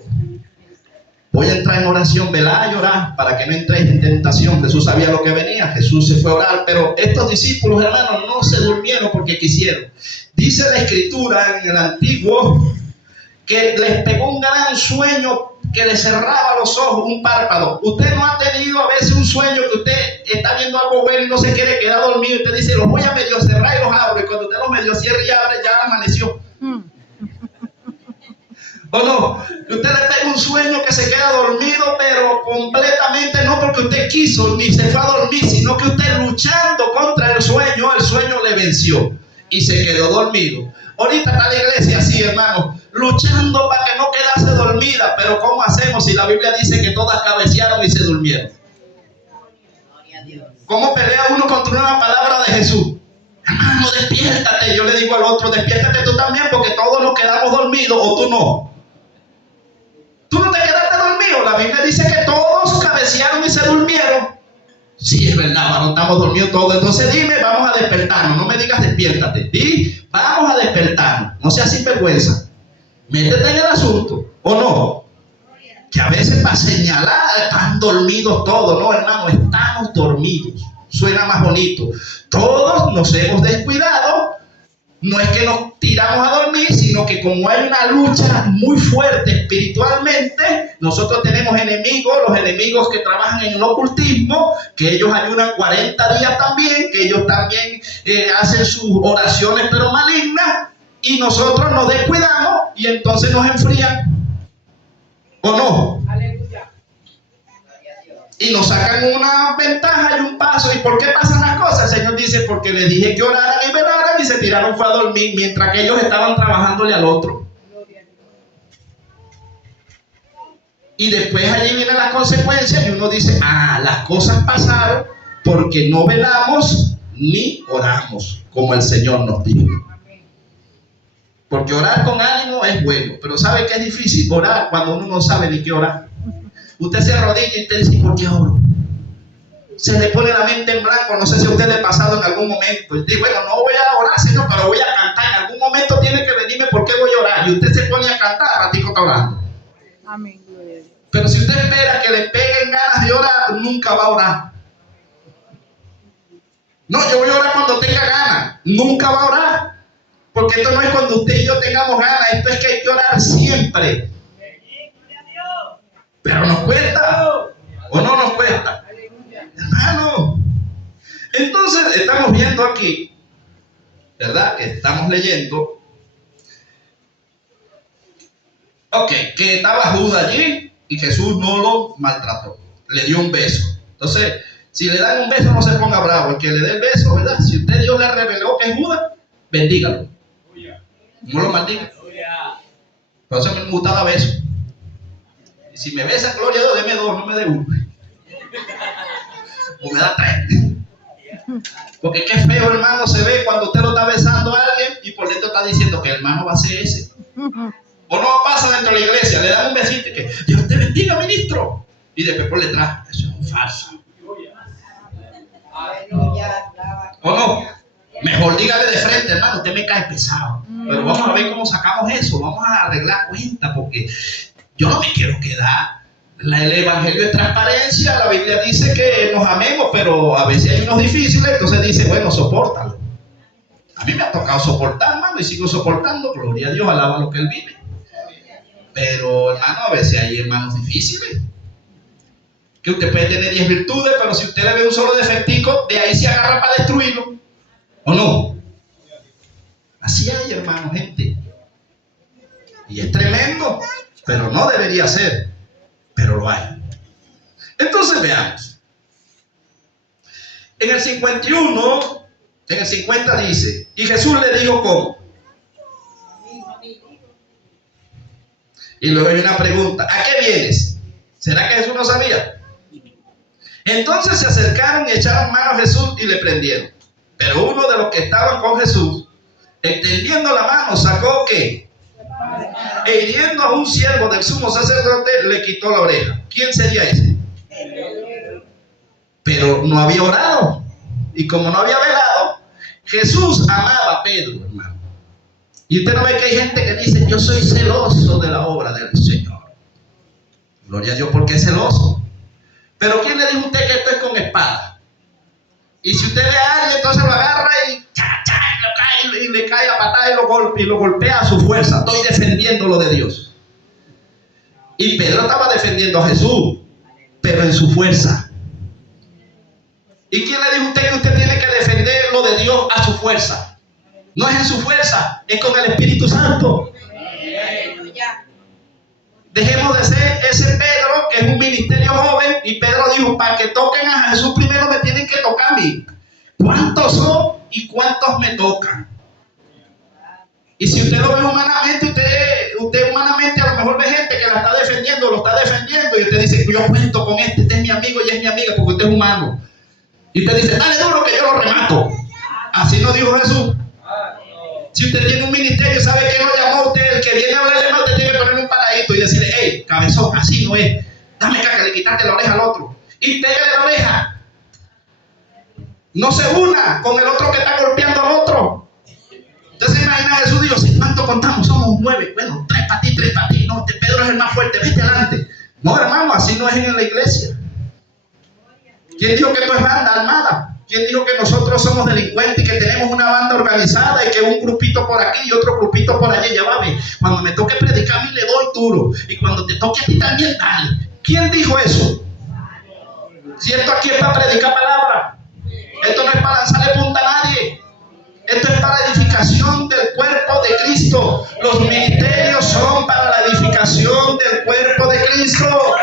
voy a entrar en oración, velá y orar para que no entréis en tentación. Jesús sabía lo que venía, Jesús se fue a orar, pero estos discípulos, hermanos, no se durmieron porque quisieron. Dice la Escritura en el Antiguo que les pegó un gran sueño que le cerraba los ojos, un párpado. Usted no ha tenido a veces un sueño que usted está viendo algo bueno y no se quiere quedar dormido. Usted dice, los voy a medio cerrar y los abro. Y cuando usted los medio cierra y abre, ya amaneció. ¿O no? Usted le pega un sueño que se queda dormido, pero completamente no porque usted quiso ni se fue a dormir, sino que usted luchando contra el sueño le venció y se quedó dormido. Ahorita está la iglesia así, hermano, luchando para que no quedase dormida. Pero ¿cómo hacemos si la Biblia dice que todas cabecearon y se durmieron? ¿Cómo pelea uno contra una palabra de Jesús? Hermano, despiértate. Yo le digo al otro, despiértate tú también, porque todos nos quedamos dormidos, o tú no. Tú no te quedaste dormido. La Biblia dice que todos cabecearon y se durmieron. Sí, es verdad, hermano, estamos dormidos todos. Entonces dime, vamos a despertarnos. No me digas despiértate. Di, vamos a despertarnos. No seas sinvergüenza. Métete en el asunto, ¿o no? Que a veces para señalar están dormidos todos. No, hermano, estamos dormidos. Suena más bonito. Todos nos hemos descuidado. No es que nos tiramos a dormir, sino que como hay una lucha muy fuerte espiritualmente, nosotros tenemos enemigos, los enemigos que trabajan en el ocultismo, que ellos ayunan 40 días también, que ellos también hacen sus oraciones pero malignas, y nosotros nos descuidamos y entonces nos enfrían, ¿o no? Aleluya. Y nos sacan una ventaja y un paso. ¿Y por qué pasan las cosas? El Señor dice, porque les dije que oraran y velaran y se tiraron fue a dormir mientras que ellos estaban trabajándole al otro. Y después allí vienen las consecuencias y uno dice, las cosas pasaron porque no velamos ni oramos, como el Señor nos dijo. Porque orar con ánimo es bueno, pero ¿sabe qué es difícil? Orar cuando uno no sabe ni qué orar. Usted se arrodilla y usted dice, ¿por qué oro? Se le pone la mente en blanco. No sé si a usted le ha pasado en algún momento. Y dice, bueno, no voy a orar, Señor, pero voy a cantar. En algún momento tiene que venirme, ¿por qué voy a orar? Y usted se pone a cantar, ratico está orando. Amén. Pero si usted espera que le peguen ganas de orar, nunca va a orar. No, yo voy a orar cuando tenga ganas. Nunca va a orar. Porque esto no es cuando usted y yo tengamos ganas. Esto es que hay que orar siempre. Pero nos cuesta. ¿O no nos cuesta? Hermano. Entonces estamos viendo aquí, ¿verdad? Que estamos leyendo. Ok, que estaba Judas allí y Jesús no lo maltrató. Le dio un beso. Entonces, si le dan un beso, no se ponga bravo. El que le dé el beso, ¿verdad? Si usted Dios le reveló que es Judas, bendígalo. No lo maldiga. Por eso me gusta dar beso. Y si me besa, gloria a Dios, deme 2, no me dé 1. O me da 3. Porque qué feo, hermano, se ve cuando usted lo está besando a alguien y por dentro está diciendo que el hermano va a ser ese. O no pasa dentro de la iglesia, le dan un besito y que Dios te bendiga, ministro. Y después por detrás, eso es un falso. ¿O no? Mejor dígale de frente, hermano, usted me cae pesado. Pero vamos a ver cómo sacamos eso, vamos a arreglar cuenta, porque yo no me quiero quedar. El evangelio es transparencia, la Biblia dice que nos amemos, pero a veces hay unos difíciles, entonces dice, bueno, sopórtalo. A mí me ha tocado soportar, hermano, y sigo soportando, gloria a Dios, alaba lo que Él vive. Pero, hermano, a veces hay hermanos difíciles. Que usted puede tener 10 virtudes, pero si usted le ve un solo defectico, de ahí se agarra para destruirlo. ¿O no? Así hay, hermano, gente. Y es tremendo, pero no debería ser. Pero lo hay. Entonces veamos. En el 51, en el 50 dice, y Jesús le dijo ¿cómo? Y luego hay una pregunta, ¿a qué vienes? ¿Será que Jesús no sabía? Entonces se acercaron y echaron mano a Jesús y le prendieron. Pero uno de los que estaban con Jesús, extendiendo la mano, sacó ¿qué? E hiriendo a un siervo del sumo sacerdote, le quitó la oreja. ¿Quién sería ese? Pero no había orado. Y como no había velado, Jesús amaba a Pedro, hermano. Y usted no ve que hay gente que dice, yo soy celoso de la obra del Señor. Gloria a Dios porque es celoso. Pero ¿quién le dijo a usted que esto es con espada? Y si usted ve a alguien, entonces lo agarra y le cae a patada y lo golpea a su fuerza. Estoy defendiendo lo de Dios. Y Pedro estaba defendiendo a Jesús, pero en su fuerza. ¿Y quién le dijo a usted que usted tiene que defender lo de Dios a su fuerza? No es en su fuerza, es con el Espíritu Santo. Dejemos de ser ese Pedro que es un ministerio joven. Y Pedro dijo, para que toquen a Jesús primero me tienen que tocar a mí. ¿Cuántos son y cuántos me tocan? Y si usted lo ve humanamente, usted humanamente a lo mejor ve gente que la está defendiendo, lo está defendiendo, y usted dice, yo cuento con este es mi amigo y es mi amiga, porque usted es humano. Y usted dice, dale duro que yo lo remato. Así nos dijo Jesús. Si usted tiene un ministerio, ¿sabe qué lo llamó usted? El que viene a hablarle mal, usted tiene que ponerle un paradito y decirle, hey, cabezón, así no es. Dame caca, le quitaste la oreja al otro. Y pégale la oreja. No se una con el otro que está golpeando al otro. Usted se imagina a Jesús dijo, si cuánto contamos, somos 9. Bueno, 3 para ti, 3 para ti. No, este Pedro es el más fuerte, vete adelante. No, hermano, así no es en la iglesia. ¿Quién dijo que esto es banda armada? ¿Quién dijo que nosotros somos delincuentes y que tenemos una banda organizada y que un grupito por aquí y otro grupito por allá? Ya va a ver, cuando me toque predicar a mí le doy duro y cuando te toque a ti también dale. ¿Quién dijo eso? Si esto aquí es para predicar palabra, esto no es para lanzarle punta a nadie. Esto es para edificación del cuerpo de Cristo. Los ministerios son para la edificación del cuerpo de Cristo.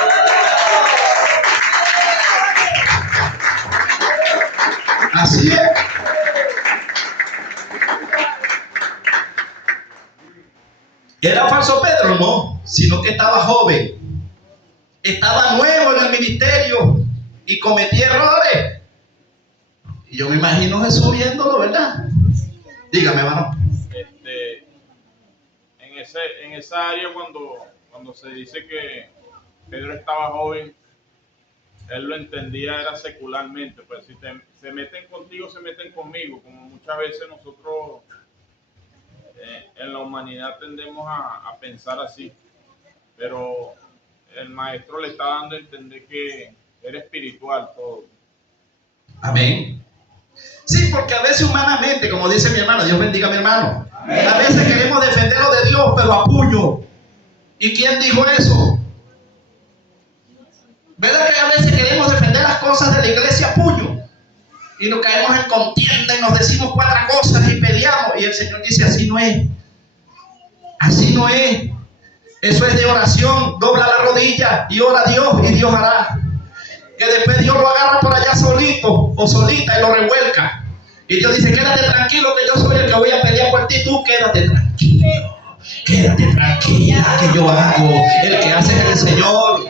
Pedro no, sino que estaba joven, estaba nuevo en el ministerio y cometía errores. Y yo me imagino Jesús viéndolo, ¿verdad? Dígame, hermano. En esa área cuando se dice que Pedro estaba joven, él lo entendía era secularmente, pues si se meten contigo, se meten conmigo, como muchas veces nosotros en la humanidad tendemos a pensar así, pero el maestro le está dando a entender que era espiritual todo. Amén. Sí, porque a veces humanamente, como dice mi hermano, Dios bendiga a mi hermano, amén, a veces queremos defender lo de Dios, pero a puño. ¿Y quién dijo eso? ¿Verdad que a veces queremos defender las cosas de la iglesia a puño? Y nos caemos en contienda y nos decimos 4 cosas y peleamos. Y el Señor dice, así no es. Así no es. Eso es de oración. Dobla la rodilla y ora a Dios y Dios hará. Que después Dios lo agarra por allá solito o solita y lo revuelca. Y Dios dice, quédate tranquilo que yo soy el que voy a pelear por ti. Tú quédate tranquilo. Quédate tranquila que yo hago. El que hace es el Señor.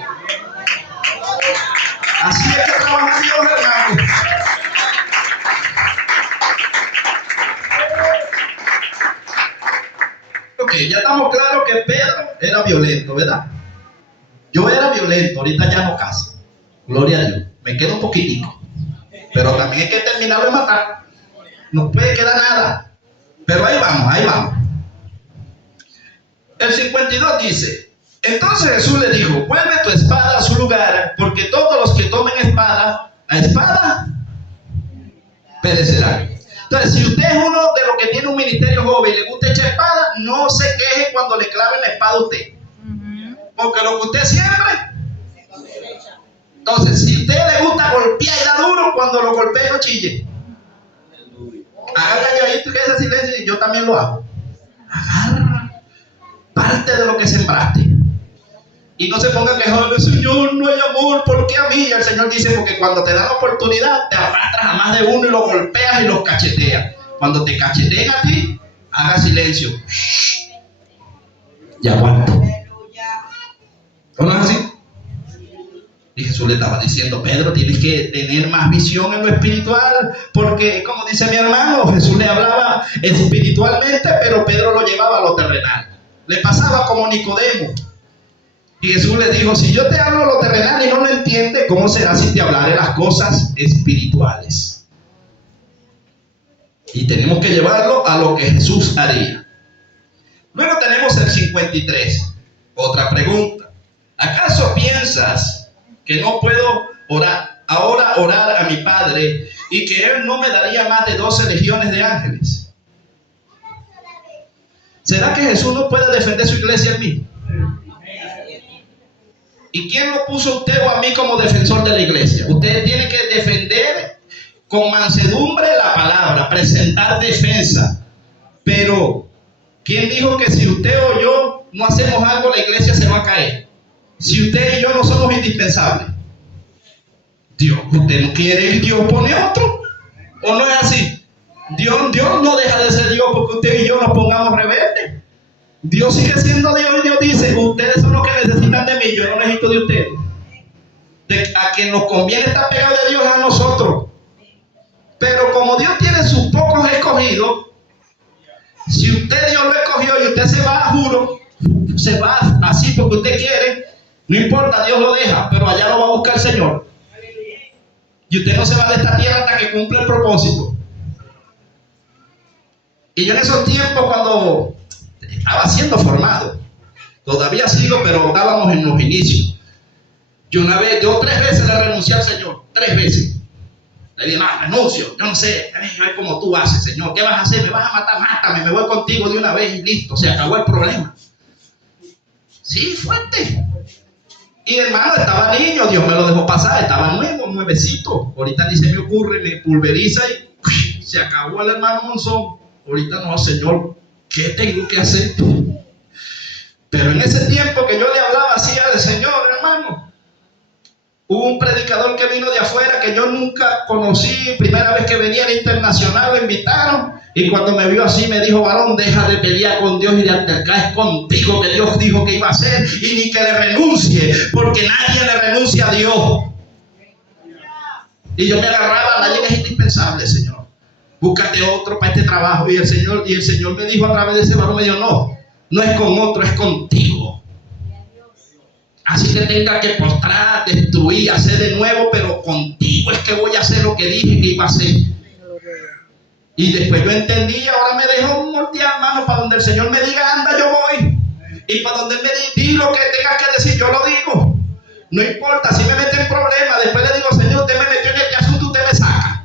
Así es que trabaja Dios, hermano. Ok, ya estamos claros que Pedro era violento, ¿verdad? Yo era violento, ahorita ya no casi. Gloria a Dios. Me queda un poquitico. Pero también hay que terminarlo de matar. No puede quedar nada. Pero ahí vamos, ahí vamos. El 52 dice, entonces Jesús le dijo, vuelve tu espada a su lugar, porque todos los que tomen espada, la espada perecerán. Entonces, si usted es uno de los que tiene un ministerio joven y le gusta echar espada, no se queje cuando le claven la espada a usted. Porque lo que usted siembra. Entonces, si a usted le gusta golpear y da duro, cuando lo golpee no chille. Haga calladito y quédese silencio y yo también lo hago. Agarra parte de lo que sembraste. Y no se ponga a quejar, Señor, no hay amor, ¿por qué a mí? Y el Señor dice, porque cuando te dan oportunidad, te arrastras a más de uno y los golpeas y los cacheteas. Cuando te cacheteen a ti, haga silencio. Y aguanta. ¿O no es así? Y Jesús le estaba diciendo, Pedro, tienes que tener más visión en lo espiritual, porque como dice mi hermano, Jesús le hablaba espiritualmente, pero Pedro lo llevaba a lo terrenal. Le pasaba como Nicodemo. Y Jesús le dijo, si yo te hablo lo terrenal y no lo entiendes, ¿cómo será si te hablaré las cosas espirituales? Y tenemos que llevarlo a lo que Jesús haría. Luego tenemos el 53. Otra pregunta. ¿Acaso piensas que no puedo ahora orar a mi Padre y que Él no me daría más de 12 legiones de ángeles? ¿Será que Jesús no puede defender su iglesia en mí? ¿Y quién lo puso a usted o a mí como defensor de la iglesia? Usted tiene que defender con mansedumbre la palabra, presentar defensa. Pero, ¿quién dijo que si usted o yo no hacemos algo, la iglesia se va a caer? Si usted y yo no somos indispensables. Dios, usted no quiere y Dios pone otro. ¿O no es así? Dios no deja de ser Dios porque usted y yo nos pongamos rebeldes. Dios sigue siendo Dios y Dios dice, ustedes son los que necesitan de mí, yo no necesito de ustedes. A quien nos conviene estar pegado de Dios es a nosotros. Pero como Dios tiene sus pocos escogidos, si usted Dios lo escogió y usted se va, juro, se va así porque usted quiere, no importa, Dios lo deja, pero allá lo va a buscar el Señor. Y usted no se va de esta tierra hasta que cumpla el propósito. Y yo en esos tiempos cuando estaba siendo formado, todavía sigo, pero estábamos en los inicios. Yo 3 veces le renuncié al Señor, 3 veces. Le dije, no, renuncio, yo no sé, a ver cómo tú haces, Señor, ¿qué vas a hacer? ¿Me vas a matar? Mátame, me voy contigo de una vez y listo, se acabó el problema. Sí, fuerte. Y hermano, estaba niño, Dios me lo dejó pasar, estaba nuevecito. Ahorita ni se me ocurre, me pulveriza y se acabó el hermano Monzón. Ahorita no, Señor, ¿qué tengo que hacer? Pero en ese tiempo que yo le hablaba así al Señor, hermano, hubo un predicador que vino de afuera que yo nunca conocí. Primera vez que venía era internacional, lo invitaron Y cuando me vio así me dijo: varón, deja de pelear con Dios y de altercar, es contigo que Dios dijo que iba a hacer, y ni que le renuncie, porque nadie le renuncia a Dios. Y yo me agarraba: nadie es indispensable, Señor, búscate otro para este trabajo. Y el Señor me dijo a través de ese varón, me dijo: no es con otro, es contigo. Así que tenga que postrar, destruir, hacer de nuevo, pero contigo es que voy a hacer lo que dije que iba a hacer. Y después yo entendí, y ahora me dejo moldear, hermano, para donde el Señor me diga, anda, yo voy. Y para donde Él me diga, di lo que tengas que decir, yo lo digo. No importa, si me mete en problemas, después le digo: Señor, usted me metió en este asunto, usted me saca.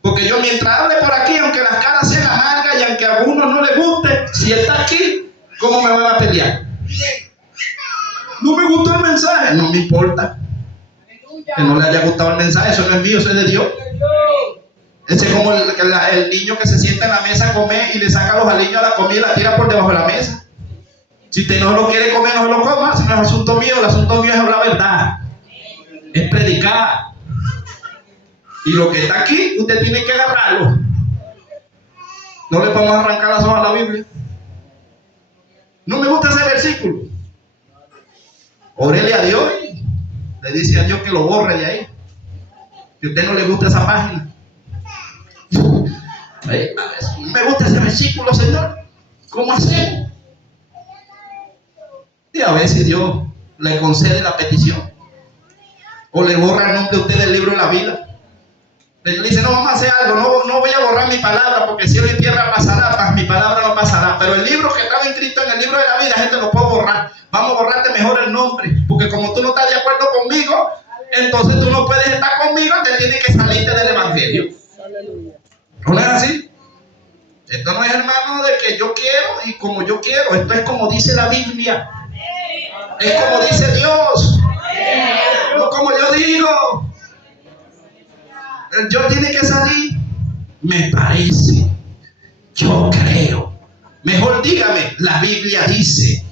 Porque yo mientras hable por aquí, aunque las caras sean amargas y aunque a algunos no les guste, si está aquí, ¿cómo me van a pelear? No me gustó el mensaje, no me importa. Que no le haya gustado el mensaje, eso no es mío, eso es de Dios. Ese es como el niño que se sienta en la mesa a comer y le saca los aliños a la comida y la tira por debajo de la mesa. Si usted no lo quiere comer, no lo coma, si no es asunto mío. El asunto mío es hablar verdad, es predicar. Y lo que está aquí, usted tiene que agarrarlo. No le vamos a arrancar las hojas a la Biblia. No me gusta ese versículo. Órele a Dios y le dice a Dios que lo borre de ahí. Que a usted no le gusta esa página. Me gusta ese versículo, Señor. ¿Cómo hacemos? Y a ver si Dios le concede la petición. O le borra el nombre de usted del libro de la vida. Le dice: no, vamos a hacer algo, no voy a borrar mi palabra, porque cielo y tierra pasará, mi palabra no pasará. Pero el libro que estaba inscrito en el libro de la vida, gente lo puede borrar. Vamos a borrarte mejor el nombre, porque como tú no estás de acuerdo conmigo, entonces tú no puedes estar conmigo, te tienes que salirte del evangelio. ¿No es así? Esto no es, hermano, de que yo quiero y como yo quiero. Esto es como dice la Biblia. Es como dice Dios, no como yo digo. Yo tiene que salir. Me parece, yo creo. Mejor dígame: la Biblia dice.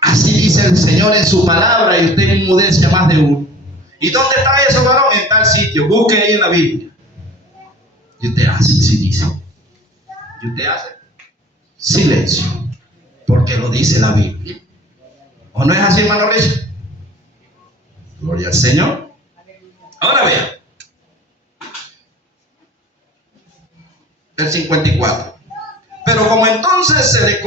Así dice el Señor en su palabra, y usted enmudece más de uno. ¿Y dónde está eso, varón? En tal sitio. Busque ahí en la Biblia. Y usted hace, sí dice. Y usted hace silencio, porque lo dice la Biblia. ¿O no es así, hermano Reyes? Gloria al Señor. Ahora vean el 54. Pero como entonces se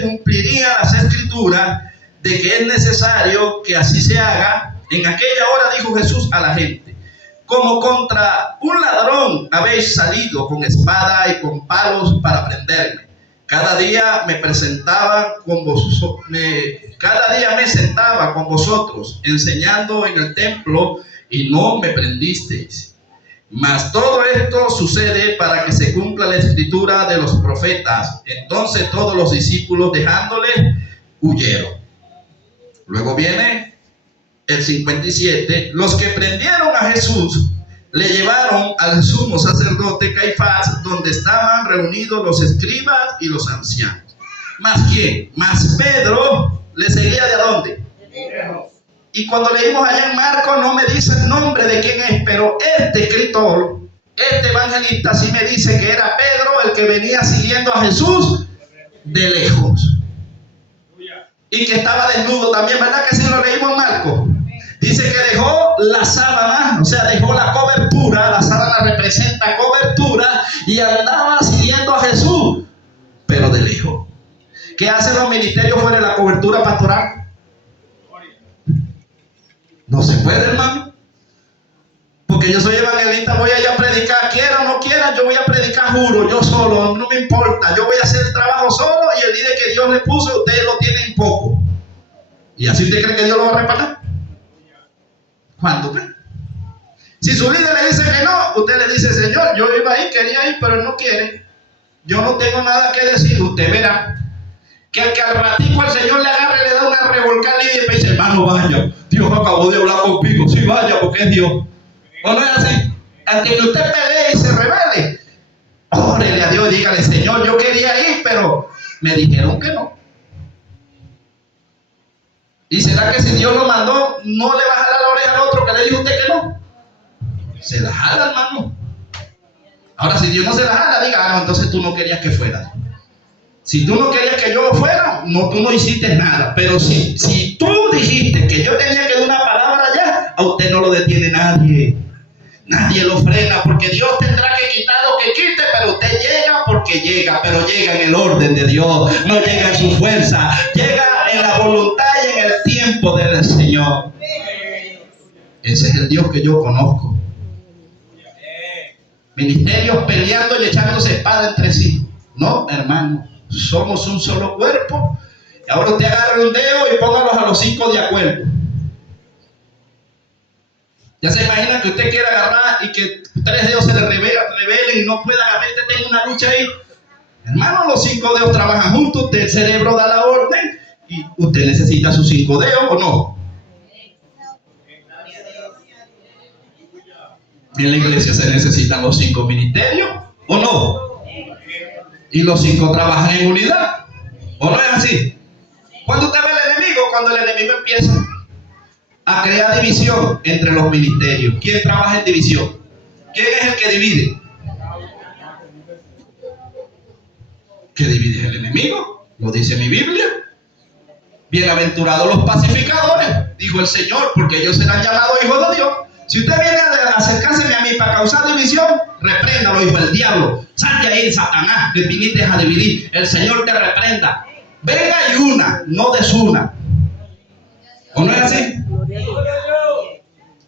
cumplirían las escrituras de que es necesario que así se haga, en aquella hora dijo Jesús a la gente: como contra un ladrón habéis salido con espada y con palos para prenderme. Cada día me sentaba con vosotros enseñando en el templo, y no me prendisteis. Mas todo esto sucede para que se cumpla la escritura de los profetas. Entonces todos los discípulos, dejándole, huyeron. Luego viene el 57. Los que prendieron a Jesús le llevaron al sumo sacerdote Caifás, donde estaban reunidos los escribas y los ancianos. ¿Más quién? Más Pedro le seguía ¿de dónde? Y cuando leímos allá en Marcos, no me dice el nombre de quién es, pero este escritor, este evangelista, sí me dice que era Pedro el que venía siguiendo a Jesús de lejos. Y que estaba desnudo también, ¿verdad que sí lo leímos en Marcos? Dice que dejó la sábana, o sea, dejó la cobertura. La sábana representa cobertura, y andaba siguiendo a Jesús, pero de lejos. ¿Qué hacen los ministerios fuera de la cobertura pastoral? No se puede, hermano. Porque yo soy evangelista, voy a ir a predicar, quiera o no quiera, yo voy a predicar, juro, yo solo, no me importa. Yo voy a hacer el trabajo solo, y el líder que Dios le puso, ustedes lo tienen poco. ¿Y así usted cree que Dios lo va a reparar? ¿Cuándo? Si su líder le dice que no, usted le dice: Señor, yo iba a ir, quería ir, pero él no quiere. Yo no tengo nada que decir. Usted verá que al ratico el Señor le agarra y le da una revolcada y le dice: hermano, vaya, Dios acabó de hablar conmigo. Sí, vaya, porque es Dios. ¿O no es así? Antes que usted pelee y se rebele, órele a Dios y dígale: Señor, yo quería ir, pero me dijeron que no. ¿Y será que si Dios lo mandó, no le va a jalar la oreja al otro que le dijo usted que no? Se la jala, hermano. Ahora, si Dios no se la jala, diga, no, entonces tú no querías que fuera. Si tú no querías que yo fuera, no, tú no hiciste nada. Pero si tú dijiste que yo tenía que dar una palabra allá, a usted no lo detiene nadie. Nadie lo frena, porque Dios tendrá que quitar lo que quite, pero usted llega porque llega, pero llega en el orden de Dios, no llega en su fuerza, llega en la voluntad y en el tiempo del Señor. Ese es el Dios que yo conozco. Ministerios peleando y echándose espada entre sí. No, hermano, somos un solo cuerpo. Y ahora usted agarre un dedo y póngalos a los 5 de acuerdo. Ya se imagina que usted quiera agarrar y que 3 dedos se le revelen y no pueda agarrar, usted tenga una lucha ahí. Hermano, los 5 dedos trabajan juntos, usted, el cerebro da la orden y usted necesita sus 5 dedos, ¿o no? En la iglesia se necesitan los 5 ministerios, ¿o no? Y los 5 trabajan en unidad, ¿o no es así? Cuando usted ve al enemigo, cuando el enemigo empieza a crear división entre los ministerios, ¿quién trabaja en división? ¿Quién es el que divide? ¿Qué divide? El enemigo, lo dice mi Biblia. Bienaventurados los pacificadores, dijo el Señor, porque ellos serán llamados hijos de Dios. Si usted viene a acercarse a mí para causar división, repréndalo, hijo del diablo. Sal de ahí, Satanás, que viniste a dividir. El Señor te reprenda. Venga y una, no desuna. ¿O no es así?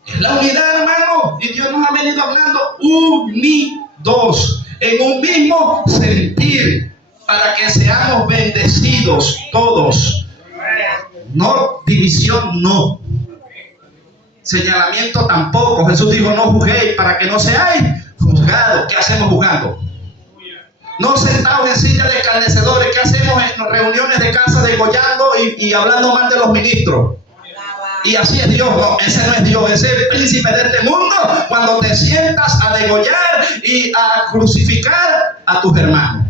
Es la unidad, hermano. Y Dios nos ha venido hablando unidos, en un mismo sentir, para que seamos bendecidos todos. No división, no. Señalamiento tampoco. Jesús dijo, no juzguéis para que no seáis juzgados. ¿Qué hacemos juzgando? No sentados en sillas de escarnecedores. ¿Qué hacemos en reuniones de casa degollando y hablando mal de los ministros? Y así es Dios. No, ese no es Dios. Ese es el príncipe de este mundo. Cuando te sientas a degollar y a crucificar a tus hermanos.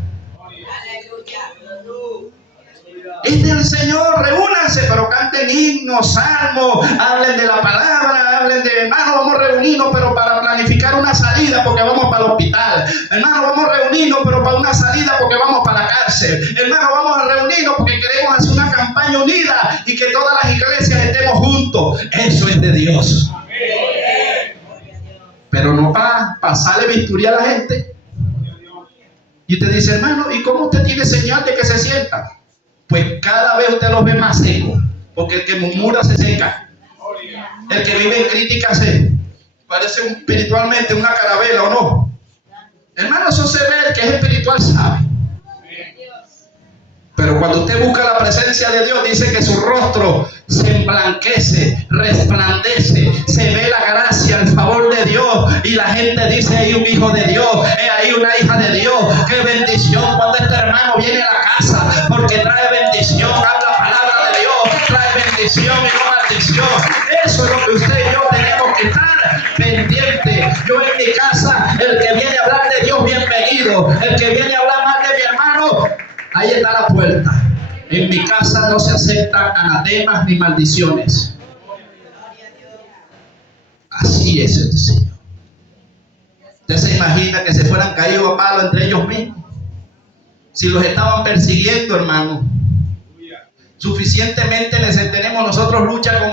Es del Señor, reúnanse, pero canten himnos, salmos, hablen de la palabra, hablen de, hermano, vamos a reunirnos, pero para planificar una salida, porque vamos para el hospital. Hermano, vamos a reunirnos, pero para una salida, porque vamos para la cárcel. Hermano, vamos a reunirnos porque queremos hacer una campaña unida y que todas las iglesias estemos juntos. Eso es de Dios. Pero no para pasarle bisturía a la gente. Y usted dice, hermano, ¿y cómo usted tiene señal de que se sienta? Pues cada vez usted los ve más secos, porque el que murmura se seca. El que vive en crítica se parece espiritualmente una carabela, ¿o no? Hermano, eso se ve, el que es espiritual sabe. Pero cuando usted busca la presencia de Dios, dice que su rostro se emblanquece, resplandece, se ve la gracia, el favor de Dios, y la gente dice, hay un hijo de Dios, hay una hija de Dios. Qué bendición cuando este hermano viene a la casa, porque trae bendición, habla palabra de Dios, trae bendición y no maldición. Eso es lo que usted y yo tenemos que estar pendientes. Yo en mi casa, el que viene a hablar de Dios, bienvenido. El que viene a hablar mal de mi hermano, ahí está la puerta. En mi casa no se aceptan anatemas ni maldiciones. Así es el Señor. ¿Usted se imagina que se fueran caídos a palo entre ellos mismos? Si los estaban persiguiendo, hermano. Suficientemente tenemos nosotros lucha con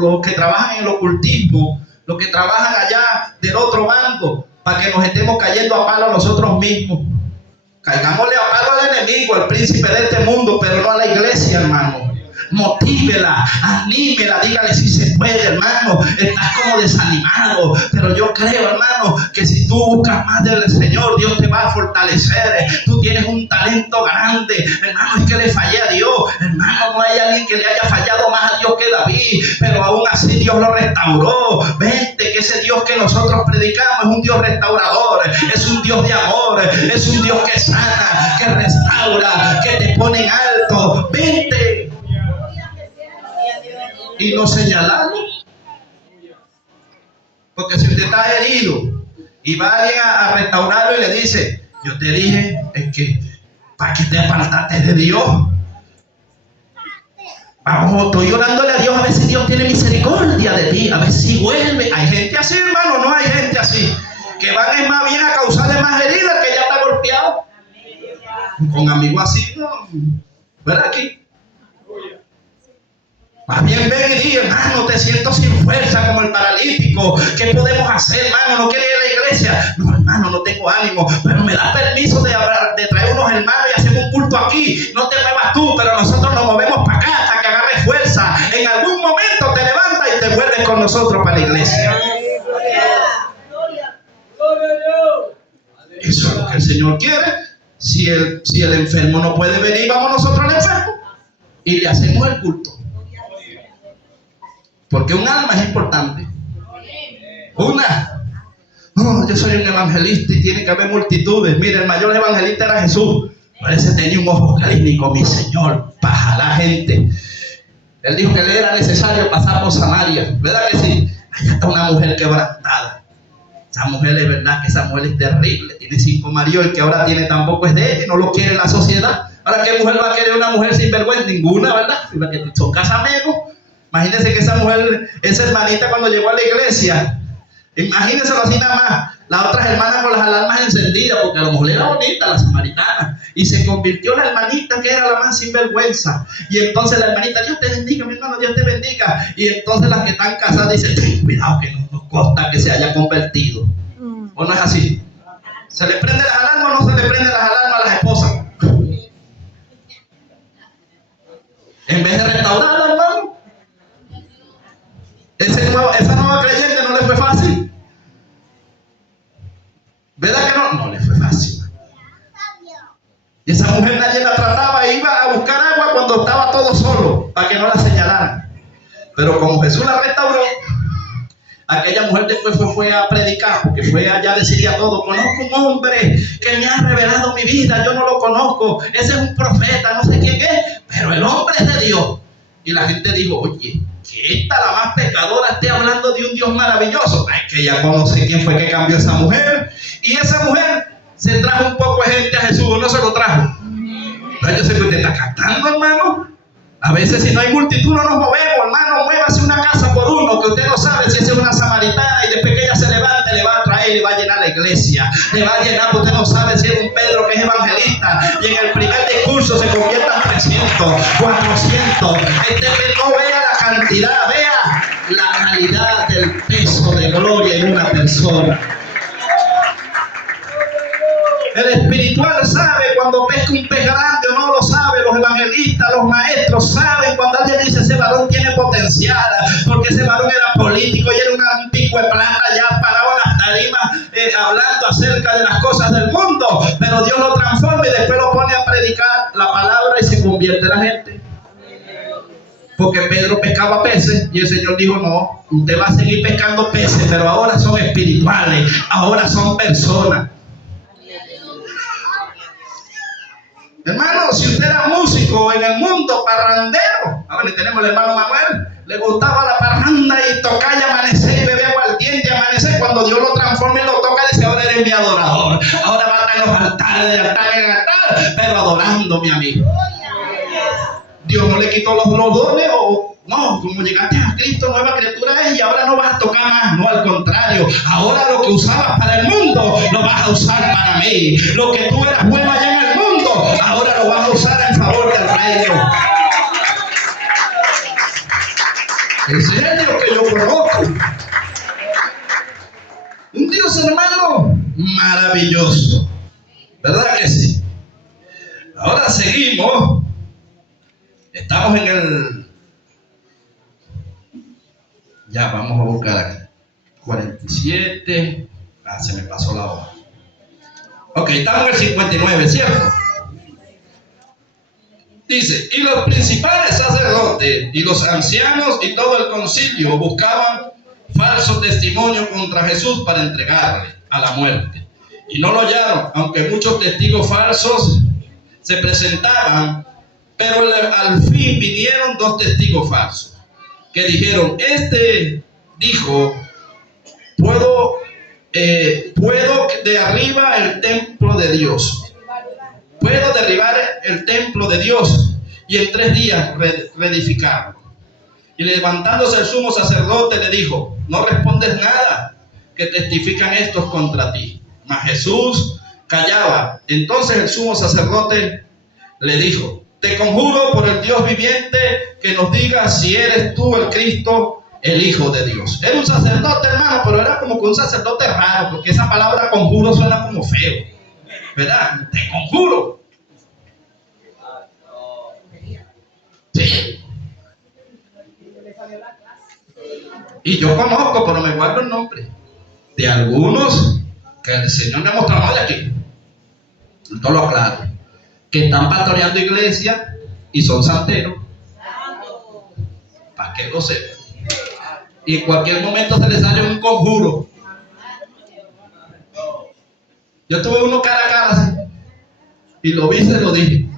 los que trabajan en el ocultismo, los que trabajan allá del otro bando, para que nos estemos cayendo a palo a nosotros mismos. Caigámosle a palo al enemigo, al príncipe de este mundo, pero no a la iglesia, hermano. Motívela, anímela, dígale si se puede, hermano. Estás como desanimado, pero yo creo, hermano, que si tú buscas más del Señor, Dios te va a fortalecer. Tú tienes un talento grande, hermano. Es que le fallé a Dios, hermano. No hay alguien que le haya fallado más a Dios que David, pero aún así Dios lo restauró. Vente, que ese Dios que nosotros predicamos es un Dios restaurador, es un Dios de amor, es un Dios que sana, que restaura, que te pone en alto. Vente. Y no señalarlo, porque si usted está herido y va alguien a restaurarlo y le dice, yo te dije, es que para que te apartaste de Dios. Vamos, estoy orándole a Dios a ver si Dios tiene misericordia de ti, a ver si vuelve. Hay gente así, hermano, no hay gente así. que van más bien a causarle más heridas que ya está golpeado. Con amigos así, ¿no? ¿Verdad aquí? Más bien ven y di, hermano, te siento sin fuerza como el paralítico. ¿Qué podemos hacer, hermano? ¿No quiere ir a la iglesia? No, hermano, no tengo ánimo, pero me da permiso de traer unos hermanos y hacemos un culto aquí. No te muevas tú, pero nosotros nos movemos para acá hasta que agarres fuerza. En algún momento te levantas y te vuelves con nosotros para la iglesia. Eso es lo que el Señor quiere. Si el enfermo no puede venir, vamos nosotros al enfermo y le hacemos el culto. Porque un alma es importante. No, yo soy un evangelista y tiene que haber multitudes. Mira, el mayor evangelista era Jesús. Parece tenía un ojo clínico, mi Señor, para jalar gente. Él dijo que le era necesario pasar por Samaria. ¿Verdad que sí? Allá está una mujer quebrantada. Esa mujer, es verdad que esa mujer es terrible. Tiene 5 maridos, el que ahora tiene tampoco es de ella y no lo quiere la sociedad. Ahora, ¿qué mujer va a querer una mujer sin vergüenza? Ninguna, ¿verdad? Porque son casamegos. Imagínense que esa mujer, esa hermanita cuando llegó a la iglesia, imagínenselo así nada más, las otras hermanas con las alarmas encendidas, porque a lo mejor era bonita la samaritana, y se convirtió la hermanita que era la más sinvergüenza, y entonces la hermanita, Dios te bendiga, mi hermano, Dios te bendiga, y entonces las que están casadas dicen, ten cuidado que no nos consta que se haya convertido, ¿o no es así? ¿Se le prende las alarmas o no se le prende las alarmas a las esposas? En vez de restaurarla, hermano, esa nueva creyente no le fue fácil. ¿Verdad que no? No le fue fácil. Y esa mujer nadie la trataba, iba a buscar agua cuando estaba todo solo, para que no la señalaran. Pero como Jesús la restauró, aquella mujer después fue a predicar, porque fue allá a decirle a todo, conozco un hombre que me ha revelado mi vida, yo no lo conozco, ese es un profeta, no sé quién es, pero el hombre es de Dios. Y la gente dijo, oye, que esta la más pecadora esté hablando de un Dios maravilloso. Ay, que ella conoce quién fue que cambió esa mujer. Y esa mujer se trajo un poco de gente a Jesús, ¿o no se lo trajo? Pero yo sé que usted está cantando, hermano. A veces si no hay multitud no nos movemos, hermano. Muévase una casa por uno, que usted no sabe si esa es una samaritana y después que ella se levante le va a traer y le va a llenar la iglesia. Le va a llenar, usted no sabe si es un Pedro que es evangelista y en el primer discurso se conviertan 300, 400. No vea la cantidad, vea la calidad del peso de gloria en una persona. El espiritual sabe cuando pesca un pez grande o no lo sabe. Los evangelistas, los maestros saben cuando alguien dice ese varón tiene potencial, porque ese varón era político y era un pico de plata, ya parado en las tarimas hablando acerca de las cosas del mundo, pero Dios lo transforma y después lo pone a predicar la palabra y se convierte la gente. Porque Pedro pescaba peces y el Señor dijo, no, usted va a seguir pescando peces, pero ahora son espirituales, ahora son personas. Hermano, si usted era músico en el mundo, parrandero, ahora tenemos al hermano Manuel, le gustaba la parranda y tocar y amanecer y beber aguardiente y amanecer, cuando Dios lo transforma y lo toca, dice, ahora eres mi adorador, ahora va a estar en los altares, de altar en altar, pero adorando, mi amigo. Dios no le quitó los dones, o no, como llegaste a Cristo, nueva criatura es y ahora no vas a tocar más, no, al contrario, ahora lo que usabas para el mundo, lo vas a usar para mí, lo que tú eras bueno allá en el mundo, ahora lo vas a usar en favor del reino. Ese es el Dios que yo conozco. Un Dios, hermano, maravilloso, ¿verdad que sí? Ahora seguimos. Estamos en el... Ya, vamos a buscar aquí. 47. Se me pasó la hora. Ok, estamos en el 59, ¿cierto? Dice, y los principales sacerdotes y los ancianos y todo el concilio buscaban falso testimonio contra Jesús para entregarle a la muerte. Y no lo hallaron, aunque muchos testigos falsos se presentaban. Pero al fin vinieron 2 testigos falsos que dijeron, este dijo, puedo derribar el templo de Dios. Puedo derribar el templo de Dios y en 3 días reedificarlo. Y levantándose el sumo sacerdote le dijo, no respondes nada. que testifican estos contra ti. Mas Jesús callaba. Entonces el sumo sacerdote le dijo: te conjuro por el Dios viviente que nos digas si eres tú el Cristo, el Hijo de Dios. Era un sacerdote, hermano, pero era como que un sacerdote raro, porque esa palabra conjuro suena como feo, ¿verdad? Te conjuro. Sí. Y yo conozco, pero me guardo el nombre de algunos que el Señor me mostró, no de aquí, no lo aclaro, que están pastoreando iglesias y son santeros, para que lo sepan. Y en cualquier momento se les sale un conjuro. Yo tuve uno cara a cara así, y lo vi y se lo dije.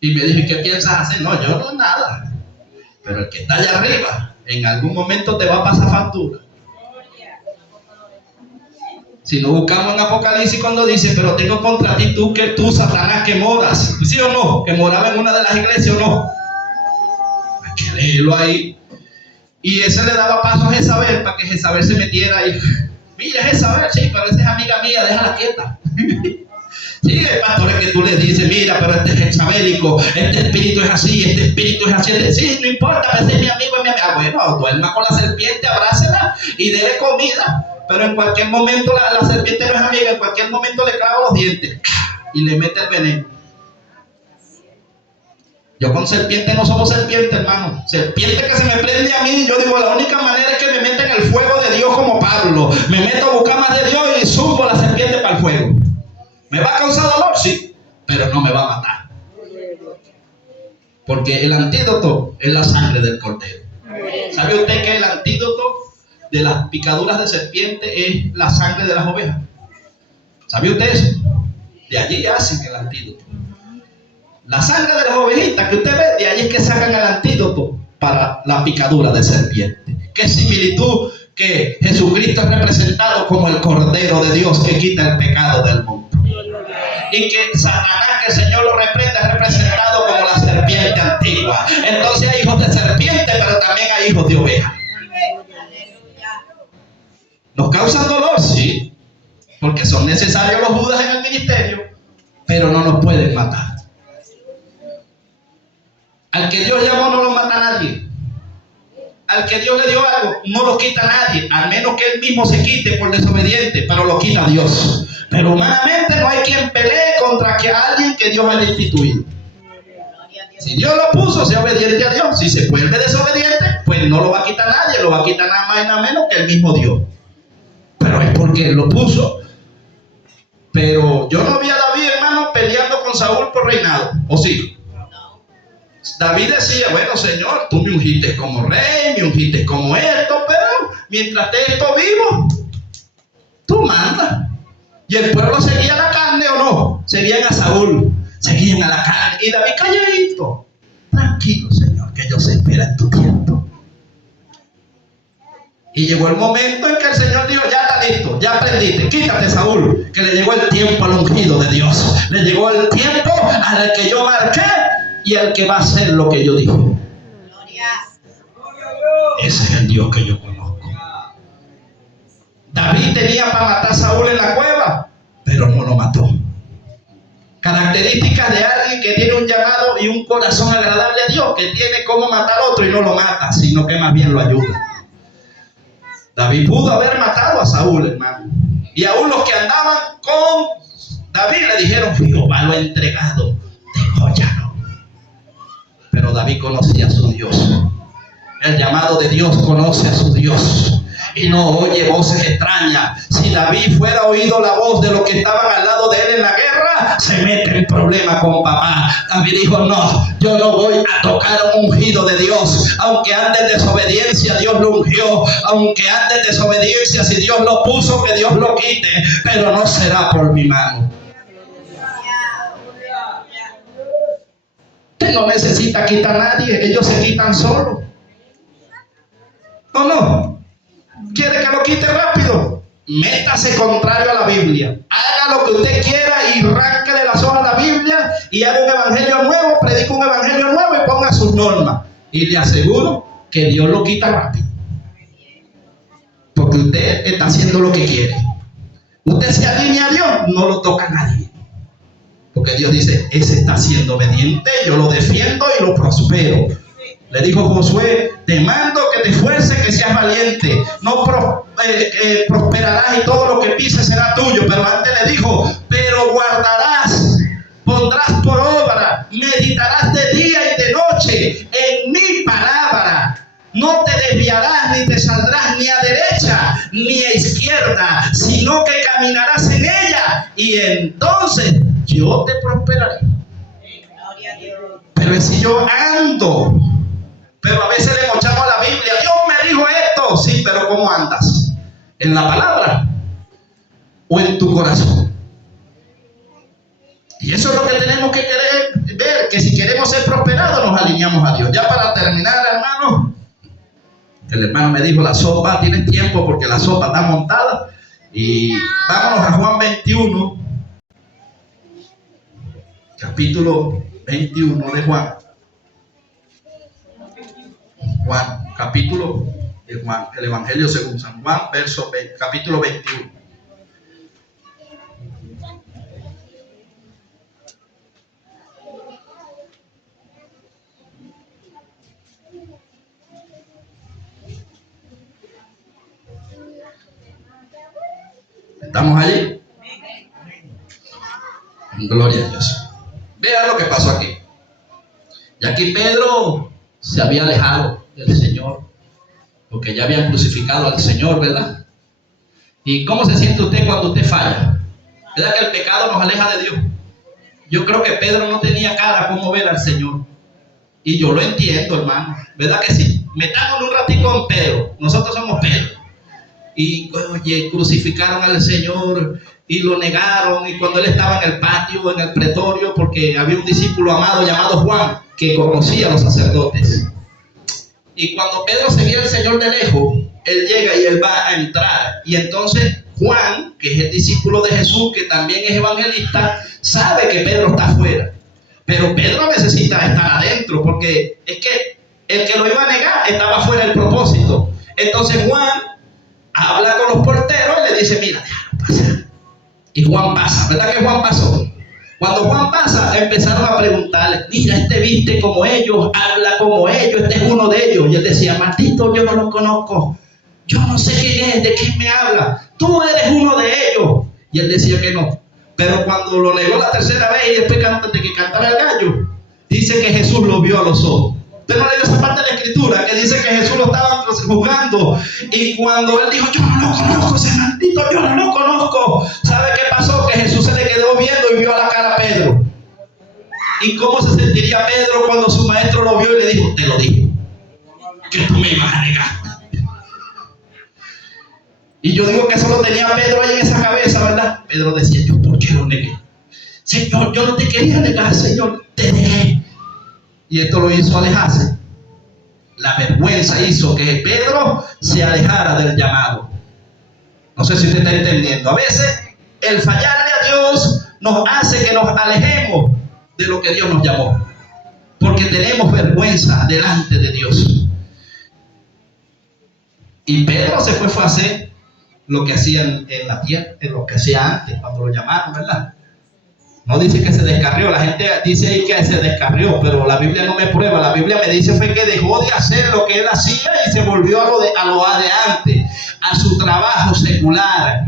Y me dije: ¿qué piensas hacer? No, yo no nada. Pero el que está allá arriba, en algún momento te va a pasar factura. Si no buscamos en Apocalipsis cuando dice: pero tengo contra ti tú, Satanás, que moras. ¿Sí o no? Que moraba en una de las iglesias, ¿o no? Hay que leerlo ahí. Y ese le daba paso a Jezabel para que Jezabel se metiera ahí. Mira, Jezabel, sí, pero esa es amiga mía, déjala quieta. Sí, hay pastores que tú les dices: mira, pero este es jezabélico, este espíritu es así, este espíritu es así. Sí, no importa, ese es mi amigo, es mi amiga. Ah, bueno, duerma con la serpiente, abrácela y dele comida. Pero en cualquier momento la serpiente no es amiga, en cualquier momento le clava los dientes y le mete el veneno. Yo con serpiente no somos serpiente, hermano. Serpiente que se me prende a mí, yo digo: la única manera es que me meta en el fuego de Dios como Pablo. Me meto a buscar más de Dios y subo la serpiente para el fuego. ¿Me va a causar dolor? Sí, pero no me va a matar. Porque el antídoto es la sangre del cordero. ¿Sabe usted que el antídoto de las picaduras de serpiente es la sangre de las ovejas? ¿Sabe usted eso? De allí hacen el antídoto. La sangre de las ovejitas que usted ve, de allí es que sacan el antídoto para la picadura de serpiente. Qué similitud que Jesucristo es representado como el Cordero de Dios que quita el pecado del mundo. Y que Satanás, que el Señor lo reprenda, es representado como la serpiente antigua. Entonces hay hijos de serpiente, pero también hay hijos de oveja. ¿Nos causan dolor? Sí, porque son necesarios los Judas en el ministerio, pero no nos pueden matar. Al que Dios llamó no lo mata nadie. Al que Dios le dio algo no lo quita nadie, al menos que él mismo se quite por desobediente, pero lo quita Dios. Pero humanamente no hay quien pelee contra alguien que Dios haya instituido. Si Dios lo puso, sea obediente a Dios. Si se vuelve desobediente, pues no lo va a quitar nadie, lo va a quitar nada más y nada menos que el mismo Dios. Pero es porque él lo puso. Pero yo no vi a David, hermano, peleando con Saúl por reinado, ¿o sí? David decía: bueno, Señor, tú me ungiste como rey, me ungiste como esto, pero mientras esté esto vivo, tú mandas. Y el pueblo seguía la carne, ¿o no? Seguían a Saúl, seguían a la carne. Y David calladito: tranquilo, Señor, que Dios espera en tu tiempo. Y llegó el momento en que el Señor dijo: ya está listo, ya aprendiste, quítate, Saúl, que le llegó el tiempo al ungido de Dios. Le llegó el tiempo al que yo marqué y al que va a hacer lo que yo dije. Ese es el Dios que yo conozco. David tenía para matar a Saúl en la cueva, pero no lo mató. Características de alguien que tiene un llamado y un corazón agradable a Dios, que tiene cómo matar a otro y no lo mata, sino que más bien lo ayuda. David pudo haber matado a Saúl, hermano. Y aún los que andaban con David le dijeron: Jehová lo ha entregado, dególlalo. Pero David conocía a su Dios. El llamado de Dios conoce a su Dios y no oye voces extrañas. Si David fuera oído la voz de los que estaban al lado de él en la guerra, se mete en problemas con papá. David dijo: no, yo no voy a tocar un ungido de Dios. Aunque ande en desobediencia, Dios lo ungió. Aunque ande en desobediencia, si Dios lo puso, que Dios lo quite, pero no será por mi mano. Usted no necesita quitar a nadie, ellos se quitan solos. ¿O no? ¿Quiere que lo quite rápido? Métase contrario a la Biblia. Haga lo que usted quiera y arranque de las hojas la Biblia y haga un evangelio nuevo, predique un evangelio nuevo y ponga sus normas. Y le aseguro que Dios lo quita rápido. Porque porque usted está haciendo lo que quiere. Usted se alinea a Dios, no lo toca a nadie. Porque Dios dice, ese está siendo obediente, yo lo defiendo y lo prospero. Le dijo Josué, te mando que te esfuerces, que seas valiente. No prosperarás y todo lo que pises será tuyo. Pero antes le dijo, pero guardarás, pondrás por obra, meditarás de día y de noche en mi palabra. No te desviarás ni te saldrás ni a derecha ni a izquierda, sino que caminarás en ella y entonces yo te prosperaré. Pero si yo ando, pero a veces le mochamos a la Biblia, Dios me dijo esto, sí, pero ¿cómo andas? ¿En la palabra o en tu corazón? Y eso es lo que tenemos que querer ver, que si queremos ser prosperados nos alineamos a Dios. Ya para terminar, hermanos, el hermano me dijo la sopa, tienes tiempo porque la sopa está montada. Y vámonos a Juan 21, capítulo 21 de Juan. Juan, capítulo de Juan, el Evangelio según San Juan, capítulo 21. ¿Estamos allí? Gloria a Dios. Vea lo que pasó aquí. Y aquí Pedro se había alejado del Señor, porque ya habían crucificado al Señor, ¿verdad? ¿Y cómo se siente usted cuando usted falla? ¿Verdad que el pecado nos aleja de Dios? Yo creo que Pedro no tenía cara cómo ver al Señor. Y yo lo entiendo, hermano. ¿Verdad que sí? Metámonos un ratito en Pedro. Nosotros somos Pedro. Y oye, crucificaron al Señor y lo negaron. Y cuando él estaba en el patio, en el pretorio, porque había un discípulo amado llamado Juan que conocía a los sacerdotes. Y cuando Pedro se ve al Señor de lejos, él llega y él va a entrar. Y entonces Juan, que es el discípulo de Jesús, que también es evangelista, sabe que Pedro está afuera. Pero Pedro necesita estar adentro, porque es que el que lo iba a negar estaba fuera del propósito. Entonces Juan habla con los porteros y le dice, mira, déjalo pasar. Y Juan pasa, ¿verdad que Juan pasó? Cuando Juan pasa, empezaron a preguntarle, mira, este viste como ellos, habla como ellos, este es uno de ellos. Y él decía, maldito, yo no lo conozco. Yo no sé quién es, de quién me habla. Tú eres uno de ellos. Y él decía que no. Pero cuando lo negó la tercera vez y después de que cantara el gallo, dice que Jesús lo vio a los ojos. Usted no lee esa parte de la escritura que dice que Jesús lo estaba juzgando. Y cuando él dijo, yo no lo conozco, ese maldito, yo no lo conozco. ¿Sabe qué pasó? Que Jesús se le quedó viendo y vio a la cara a Pedro. ¿Y cómo se sentiría Pedro cuando su maestro lo vio y le dijo, te lo dije, que tú me ibas a negar? Y yo digo que eso lo tenía Pedro ahí en esa cabeza, ¿verdad? Pedro decía, yo, ¿por qué lo negué? Señor, yo no te quería negar, Señor, te negué. Y esto lo hizo alejarse. La vergüenza hizo que Pedro se alejara del llamado. No sé si usted está entendiendo. A veces el fallarle a Dios nos hace que nos alejemos de lo que Dios nos llamó, porque tenemos vergüenza delante de Dios. Y Pedro se fue a hacer lo que hacían en la tierra, en lo que hacía antes, cuando lo llamaron, ¿verdad? No dice que se descarrió, la gente dice ahí que se descarrió, pero la Biblia no me prueba. La Biblia me dice fue que dejó de hacer lo que él hacía y se volvió a lo de antes, a su trabajo secular,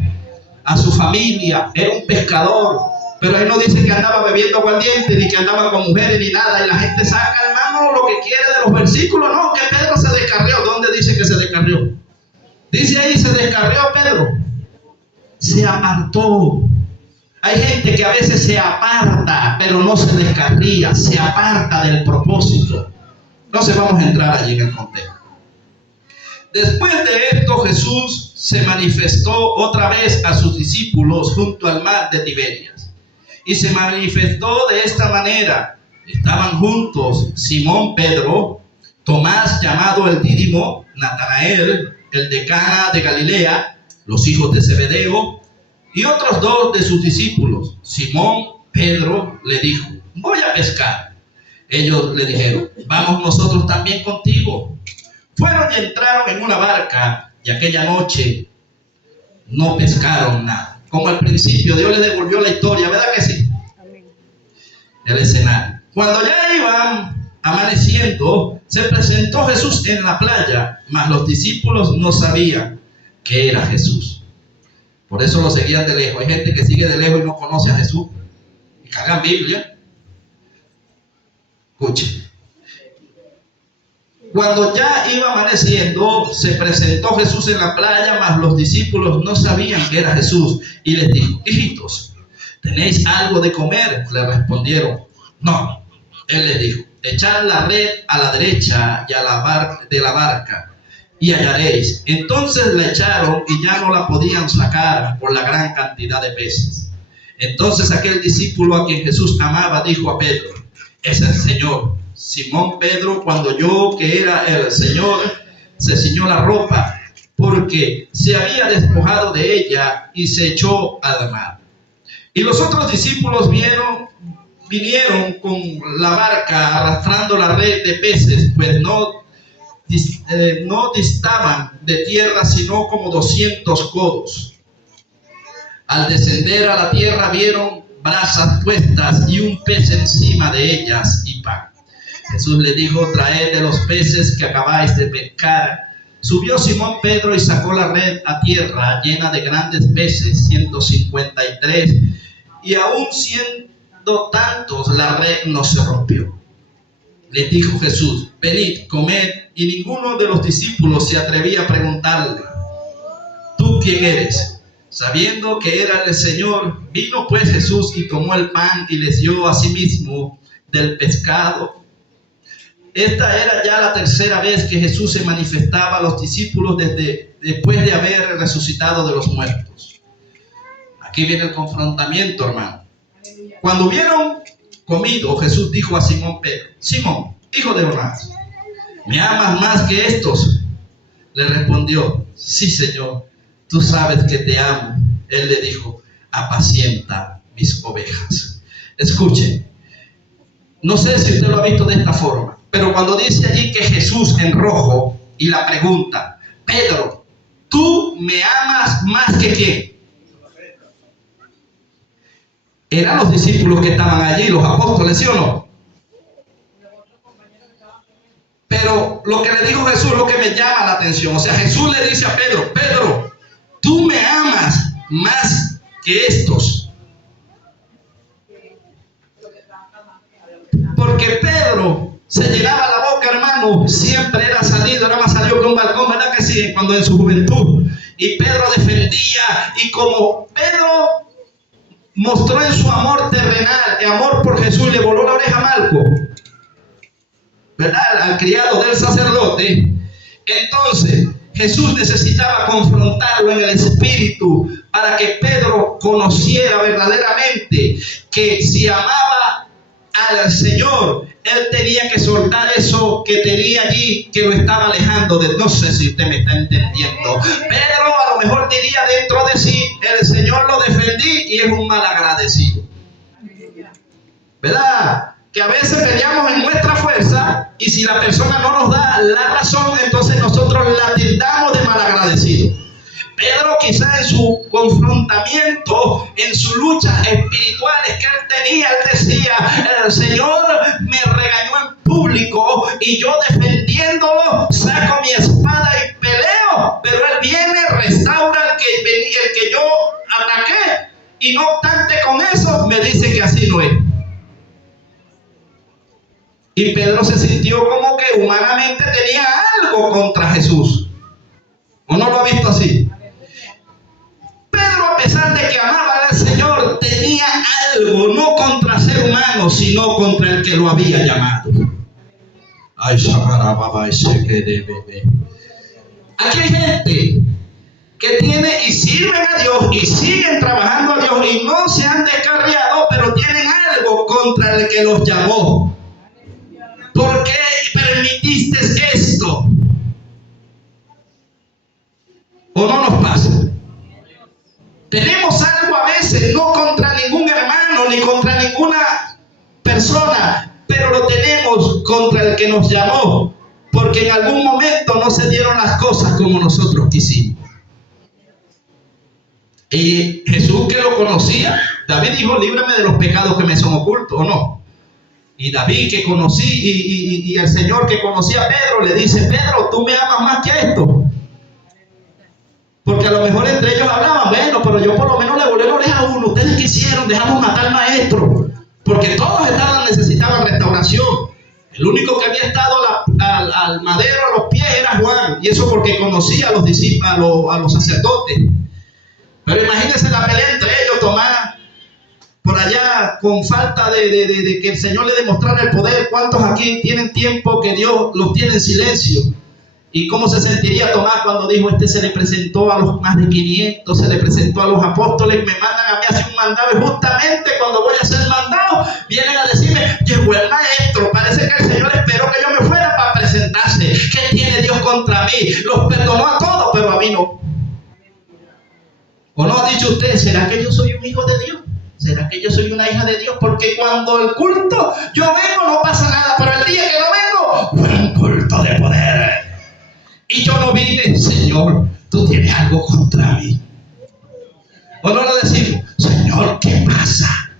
a su familia. Era un pescador, pero él no dice que andaba bebiendo aguardiente, ni que andaba con mujeres, ni nada. Y la gente saca, hermano, lo que quiere de los versículos. No, que Pedro se descarrió. ¿Dónde dice que se descarrió? Dice ahí, se descarrió Pedro. Se apartó. Hay gente que a veces se aparta, pero no se descarría, se aparta del propósito. Entonces vamos a entrar allí en el contexto. Después de esto, Jesús se manifestó otra vez a sus discípulos junto al mar de Tiberias. Y se manifestó de esta manera. Estaban juntos Simón Pedro, Tomás llamado el Dídimo, Natanael, el de Cana de Galilea, los hijos de Zebedeo, y otros dos de sus discípulos. Simón Pedro le dijo, voy a pescar. Ellos le dijeron, vamos nosotros también contigo. Fueron y entraron en una barca, y aquella noche no pescaron nada. Como al principio, Dios les devolvió la historia, ¿verdad que sí? El escenario. Cuando ya iban amaneciendo, se presentó Jesús en la playa, mas los discípulos no sabían que era Jesús. Por eso lo seguían de lejos. Hay gente que sigue de lejos y no conoce a Jesús. Y cagan Biblia. Escuchen. Cuando ya iba amaneciendo, se presentó Jesús en la playa, mas los discípulos no sabían que era Jesús. Y les dijo: hijitos, ¿tenéis algo de comer? Le respondieron: no. Él les dijo: echad la red a la derecha y a de la barca, y hallaréis. Entonces la echaron y ya no la podían sacar por la gran cantidad de peces. Entonces aquel discípulo a quien Jesús amaba dijo a Pedro: es el Señor. Simón Pedro, cuando oyó que era el Señor, se ciñó la ropa, porque se había despojado de ella, y se echó al mar. Y los otros discípulos vinieron con la barca arrastrando la red de peces, pues no distaban de tierra sino como 200 codos. Al descender a la tierra vieron brasas puestas y un pez encima de ellas y pan. Jesús le dijo: traed de los peces que acabáis de pescar. Subió Simón Pedro y sacó la red a tierra llena de grandes peces, 153, y aún siendo tantos la red no se rompió. Les dijo Jesús: venid, comed. Y ninguno de los discípulos se atrevía a preguntarle: ¿tú quién eres? Sabiendo que era el Señor. Vino pues Jesús y tomó el pan y les dio a sí mismo del pescado. Esta era ya la tercera vez que Jesús se manifestaba a los discípulos después de haber resucitado de los muertos. Aquí viene el confrontamiento, hermano. Cuando hubieron comido, Jesús dijo a Simón Pedro: Simón, hijo de Jonás, ¿me amas más que estos? Le respondió: sí, Señor, tú sabes que te amo. Él le dijo: apacienta mis ovejas. Escuchen, no sé si usted lo ha visto de esta forma, pero cuando dice allí que Jesús en rojo y la pregunta: Pedro, ¿tú me amas más que quién? Eran los discípulos que estaban allí, los apóstoles, ¿sí o no? Pero lo que le dijo Jesús es lo que me llama la atención. O sea, Jesús le dice a Pedro: Pedro, tú me amas más que estos. Porque Pedro se llenaba la boca, hermano, siempre era más salido que un balcón, ¿verdad que sí? Cuando en su juventud. Y Pedro defendía, y como Pedro mostró en su amor terrenal, el amor por Jesús, le voló la oreja a Marco, ¿verdad? Al criado del sacerdote. Entonces Jesús necesitaba confrontarlo en el espíritu para que Pedro conociera verdaderamente que si amaba al Señor, él tenía que soltar eso que tenía allí, que lo estaba alejando de... No sé si usted me está entendiendo. Pedro a lo mejor diría dentro de sí: el Señor lo defendí y es un mal agradecido. ¿Verdad? Que a veces peleamos en nuestra fuerza, y si la persona no nos da la razón, entonces nosotros la tildamos de malagradecido. Pedro, quizá en su confrontamiento, en sus luchas espirituales que él tenía, él decía: el Señor me regañó en público y yo defendiéndolo saco mi espada y peleo, pero él viene, restaura el que yo ataqué, y no obstante con eso me dice que así no es. Y Pedro se sintió como que humanamente tenía algo contra Jesús. ¿O no lo ha visto así? Pedro, a pesar de que amaba al Señor, tenía algo, no contra ser humano, sino contra el que lo había llamado. Ay, aquí hay gente que tiene y sirven a Dios y siguen trabajando a Dios y no se han descarriado, pero tienen algo contra el que los llamó. ¿Por qué permitiste esto? ¿O no nos pasa? Tenemos algo a veces, no contra ningún hermano ni contra ninguna persona, pero lo tenemos contra el que nos llamó, porque en algún momento no se dieron las cosas como nosotros quisimos. Y Jesús, que lo conocía, David dijo: líbrame de los pecados que me son ocultos, ¿o no? Y David, que conocí, y el Señor, que conocía a Pedro, le dice: Pedro, tú me amas más que esto. Porque a lo mejor entre ellos hablaban: bueno, pero yo por lo menos le volé la oreja a uno. Ustedes quisieron, dejamos matar al maestro. Porque todos necesitaban restauración. El único que había estado al madero, a los pies, era Juan. Y eso porque conocía a los discípulos, a los sacerdotes. Pero imagínense la pelea entre ellos. Tomás por allá con falta de que el Señor le demostrara el poder. ¿Cuántos aquí tienen tiempo que Dios los tiene en silencio? ¿Y cómo se sentiría Tomás cuando dijo: este se le presentó a los más de 500, se le presentó a los apóstoles, me mandan a mí a hacer un mandado, y justamente cuando voy a hacer mandado vienen a decirme: llegó el maestro, parece que el Señor esperó que yo me fuera para presentarse? ¿Qué tiene Dios contra mí? Los perdonó a todos, pero a mí no. ¿O no ha dicho usted: será que yo soy un hijo de Dios? ¿Será que yo soy una hija de Dios? Porque cuando el culto yo vengo no pasa nada, pero el día que no vengo fue un culto de poder. Y yo no vine: Señor, tú tienes algo contra mí. O no lo decimos: Señor, ¿qué pasa?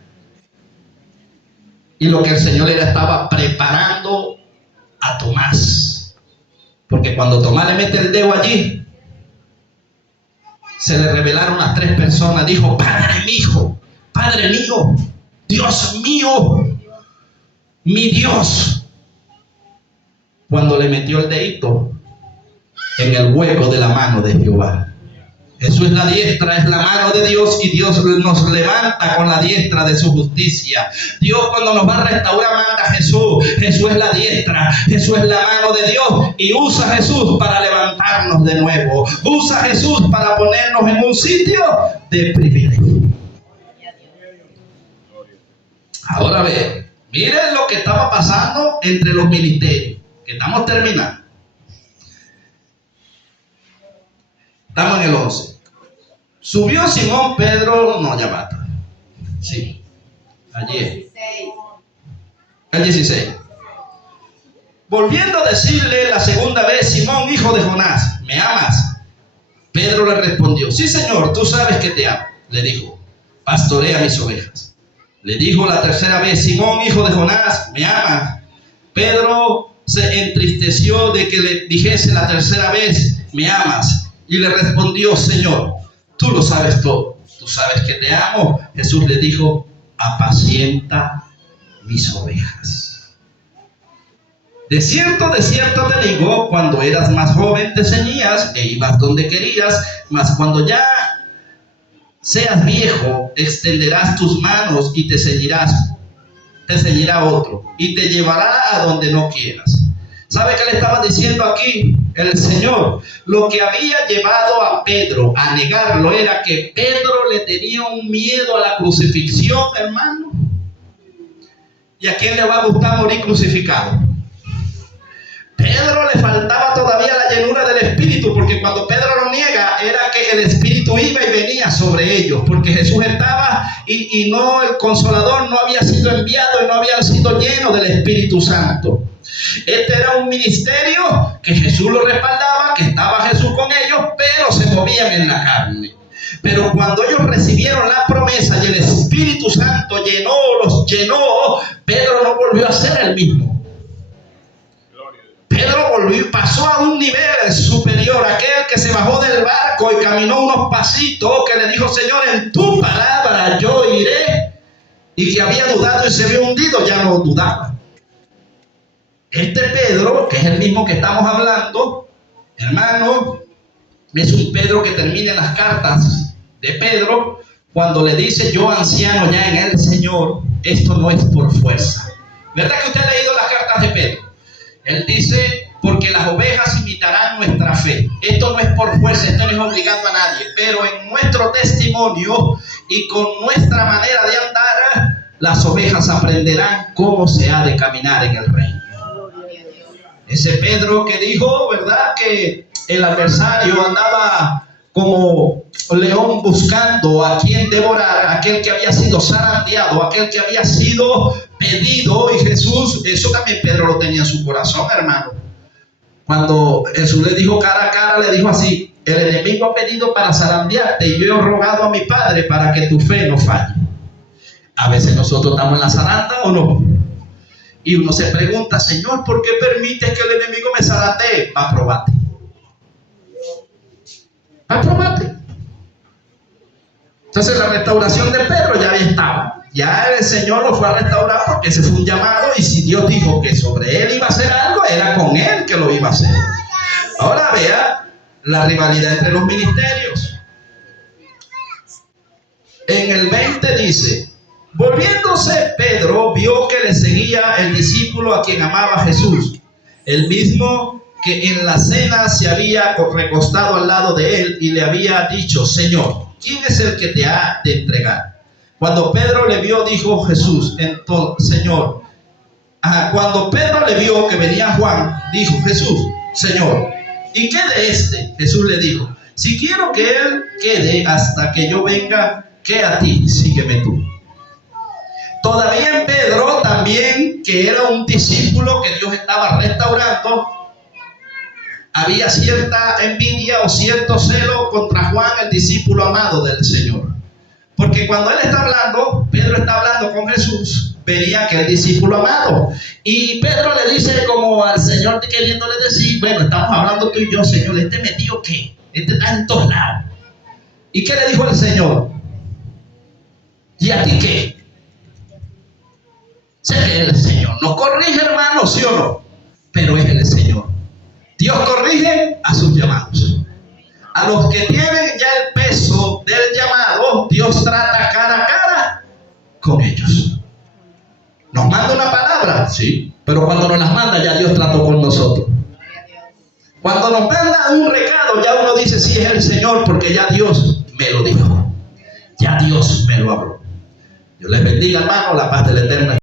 Y lo que el Señor estaba preparando a Tomás. Porque cuando Tomás le mete el dedo allí, se le revelaron las tres personas. Dijo: Padre mío, Padre mío, Dios mío, mi Dios. Cuando le metió el dedito en el hueco de la mano de Jehová. Eso es la diestra, es la mano de Dios, y Dios nos levanta con la diestra de su justicia. Dios, cuando nos va a restaurar, manda a Jesús. Jesús es la diestra, Jesús es la mano de Dios, y usa a Jesús para levantarnos de nuevo. Usa a Jesús para ponernos en un sitio de privilegio. Ahora ve, miren lo que estaba pasando entre los ministerios, que estamos terminando. Estamos en el 11. Subió Simón Pedro, no, ya basta. Sí, allí. El 16. Volviendo a decirle la segunda vez: Simón, hijo de Jonás, ¿me amas? Pedro le respondió: sí, Señor, tú sabes que te amo. Le dijo: pastorea mis ovejas. Le dijo la tercera vez: Simón, hijo de Jonás, ¿me amas? Pedro se entristeció de que le dijese la tercera vez: ¿me amas? Y le respondió: Señor, tú lo sabes todo, tú sabes que te amo. Jesús le dijo: apacienta mis ovejas. De cierto te digo, cuando eras más joven te ceñías e ibas donde querías, mas cuando ya seas viejo, extenderás tus manos y te ceñirá otro, y te llevará a donde no quieras. ¿Sabe qué le estaba diciendo aquí el Señor? Lo que había llevado a Pedro a negarlo era que Pedro le tenía un miedo a la crucifixión, hermano. ¿Y a quién le va a gustar morir crucificado? Pedro le faltaba todavía la llenura del Espíritu, porque cuando Pedro lo niega era que el Espíritu iba y venía sobre ellos, porque Jesús estaba y no, el Consolador no había sido enviado y no había sido lleno del Espíritu Santo. Este era un ministerio que Jesús lo respaldaba, que estaba Jesús con ellos, pero se movían en la carne. Pero cuando ellos recibieron la promesa y el Espíritu Santo los llenó, Pedro no volvió a ser el mismo. Pedro pasó a un nivel superior, aquel que se bajó del barco y caminó unos pasitos, que le dijo: Señor, en tu palabra yo iré, y que había dudado y se había hundido, ya no dudaba. Este Pedro, que es el mismo que estamos hablando, hermano, es un Pedro que termina en las cartas de Pedro cuando le dice: yo anciano ya en el Señor, esto no es por fuerza. ¿Verdad que usted ha leído las cartas de Pedro? Él dice: porque las ovejas imitarán nuestra fe. Esto no es por fuerza, esto no es obligando a nadie, pero en nuestro testimonio y con nuestra manera de andar, las ovejas aprenderán cómo se ha de caminar en el reino. Ese Pedro que dijo, ¿verdad?, que el adversario andaba como león buscando a quien devorar, aquel que había sido zarandeado, aquel que había sido pedido, y Jesús, eso también Pedro lo tenía en su corazón, hermano. Cuando Jesús le dijo cara a cara, le dijo así: el enemigo ha venido para zarandearte y yo he rogado a mi Padre para que tu fe no falle. A veces nosotros estamos en la zaranda o no. Y uno se pregunta, Señor, ¿por qué permites que el enemigo me zarandee? Va a probarte. Va a probarte. Entonces la restauración de Pedro ya estaba. Ya el Señor lo fue a restaurar porque ese fue un llamado, y si Dios dijo que sobre él iba a hacer algo, era con él que lo iba a hacer. Ahora vea la rivalidad entre los ministerios. En el 20 dice: volviéndose Pedro, vio que le seguía el discípulo a quien amaba Jesús, el mismo que en la cena se había recostado al lado de él y le había dicho: Señor, ¿quién es el que te ha de entregar? Cuando Pedro le vio, dijo Jesús, Señor. Cuando Pedro le vio que venía Juan, dijo Jesús: Señor, ¿y qué de este? Jesús le dijo: si quiero que él quede hasta que yo venga, ¿qué a ti? Sígueme tú. Todavía en Pedro también, que era un discípulo que Dios estaba restaurando, había cierta envidia o cierto celo contra Juan, el discípulo amado del Señor. Porque cuando él está hablando, Pedro está hablando con Jesús, venía aquel discípulo amado. Y Pedro le dice como al Señor queriéndole decir: bueno, estamos hablando tú y yo, Señor, ¿este metido qué? Este está en todos lados. ¿Y qué le dijo el Señor? ¿Y a ti qué? Sé que es el Señor. Nos corrige, hermano, ¿sí o no? Pero es el Señor. Dios corrige a sus llamados. A los que tienen ya el peso del llamado, Dios trata cara a cara con ellos. ¿Nos manda una palabra? Sí. Pero cuando nos las manda, ya Dios trató con nosotros. Cuando nos manda un recado, ya uno dice: sí, es el Señor, porque ya Dios me lo dijo. Ya Dios me lo habló. Dios les bendiga, hermano, la paz del Eterno.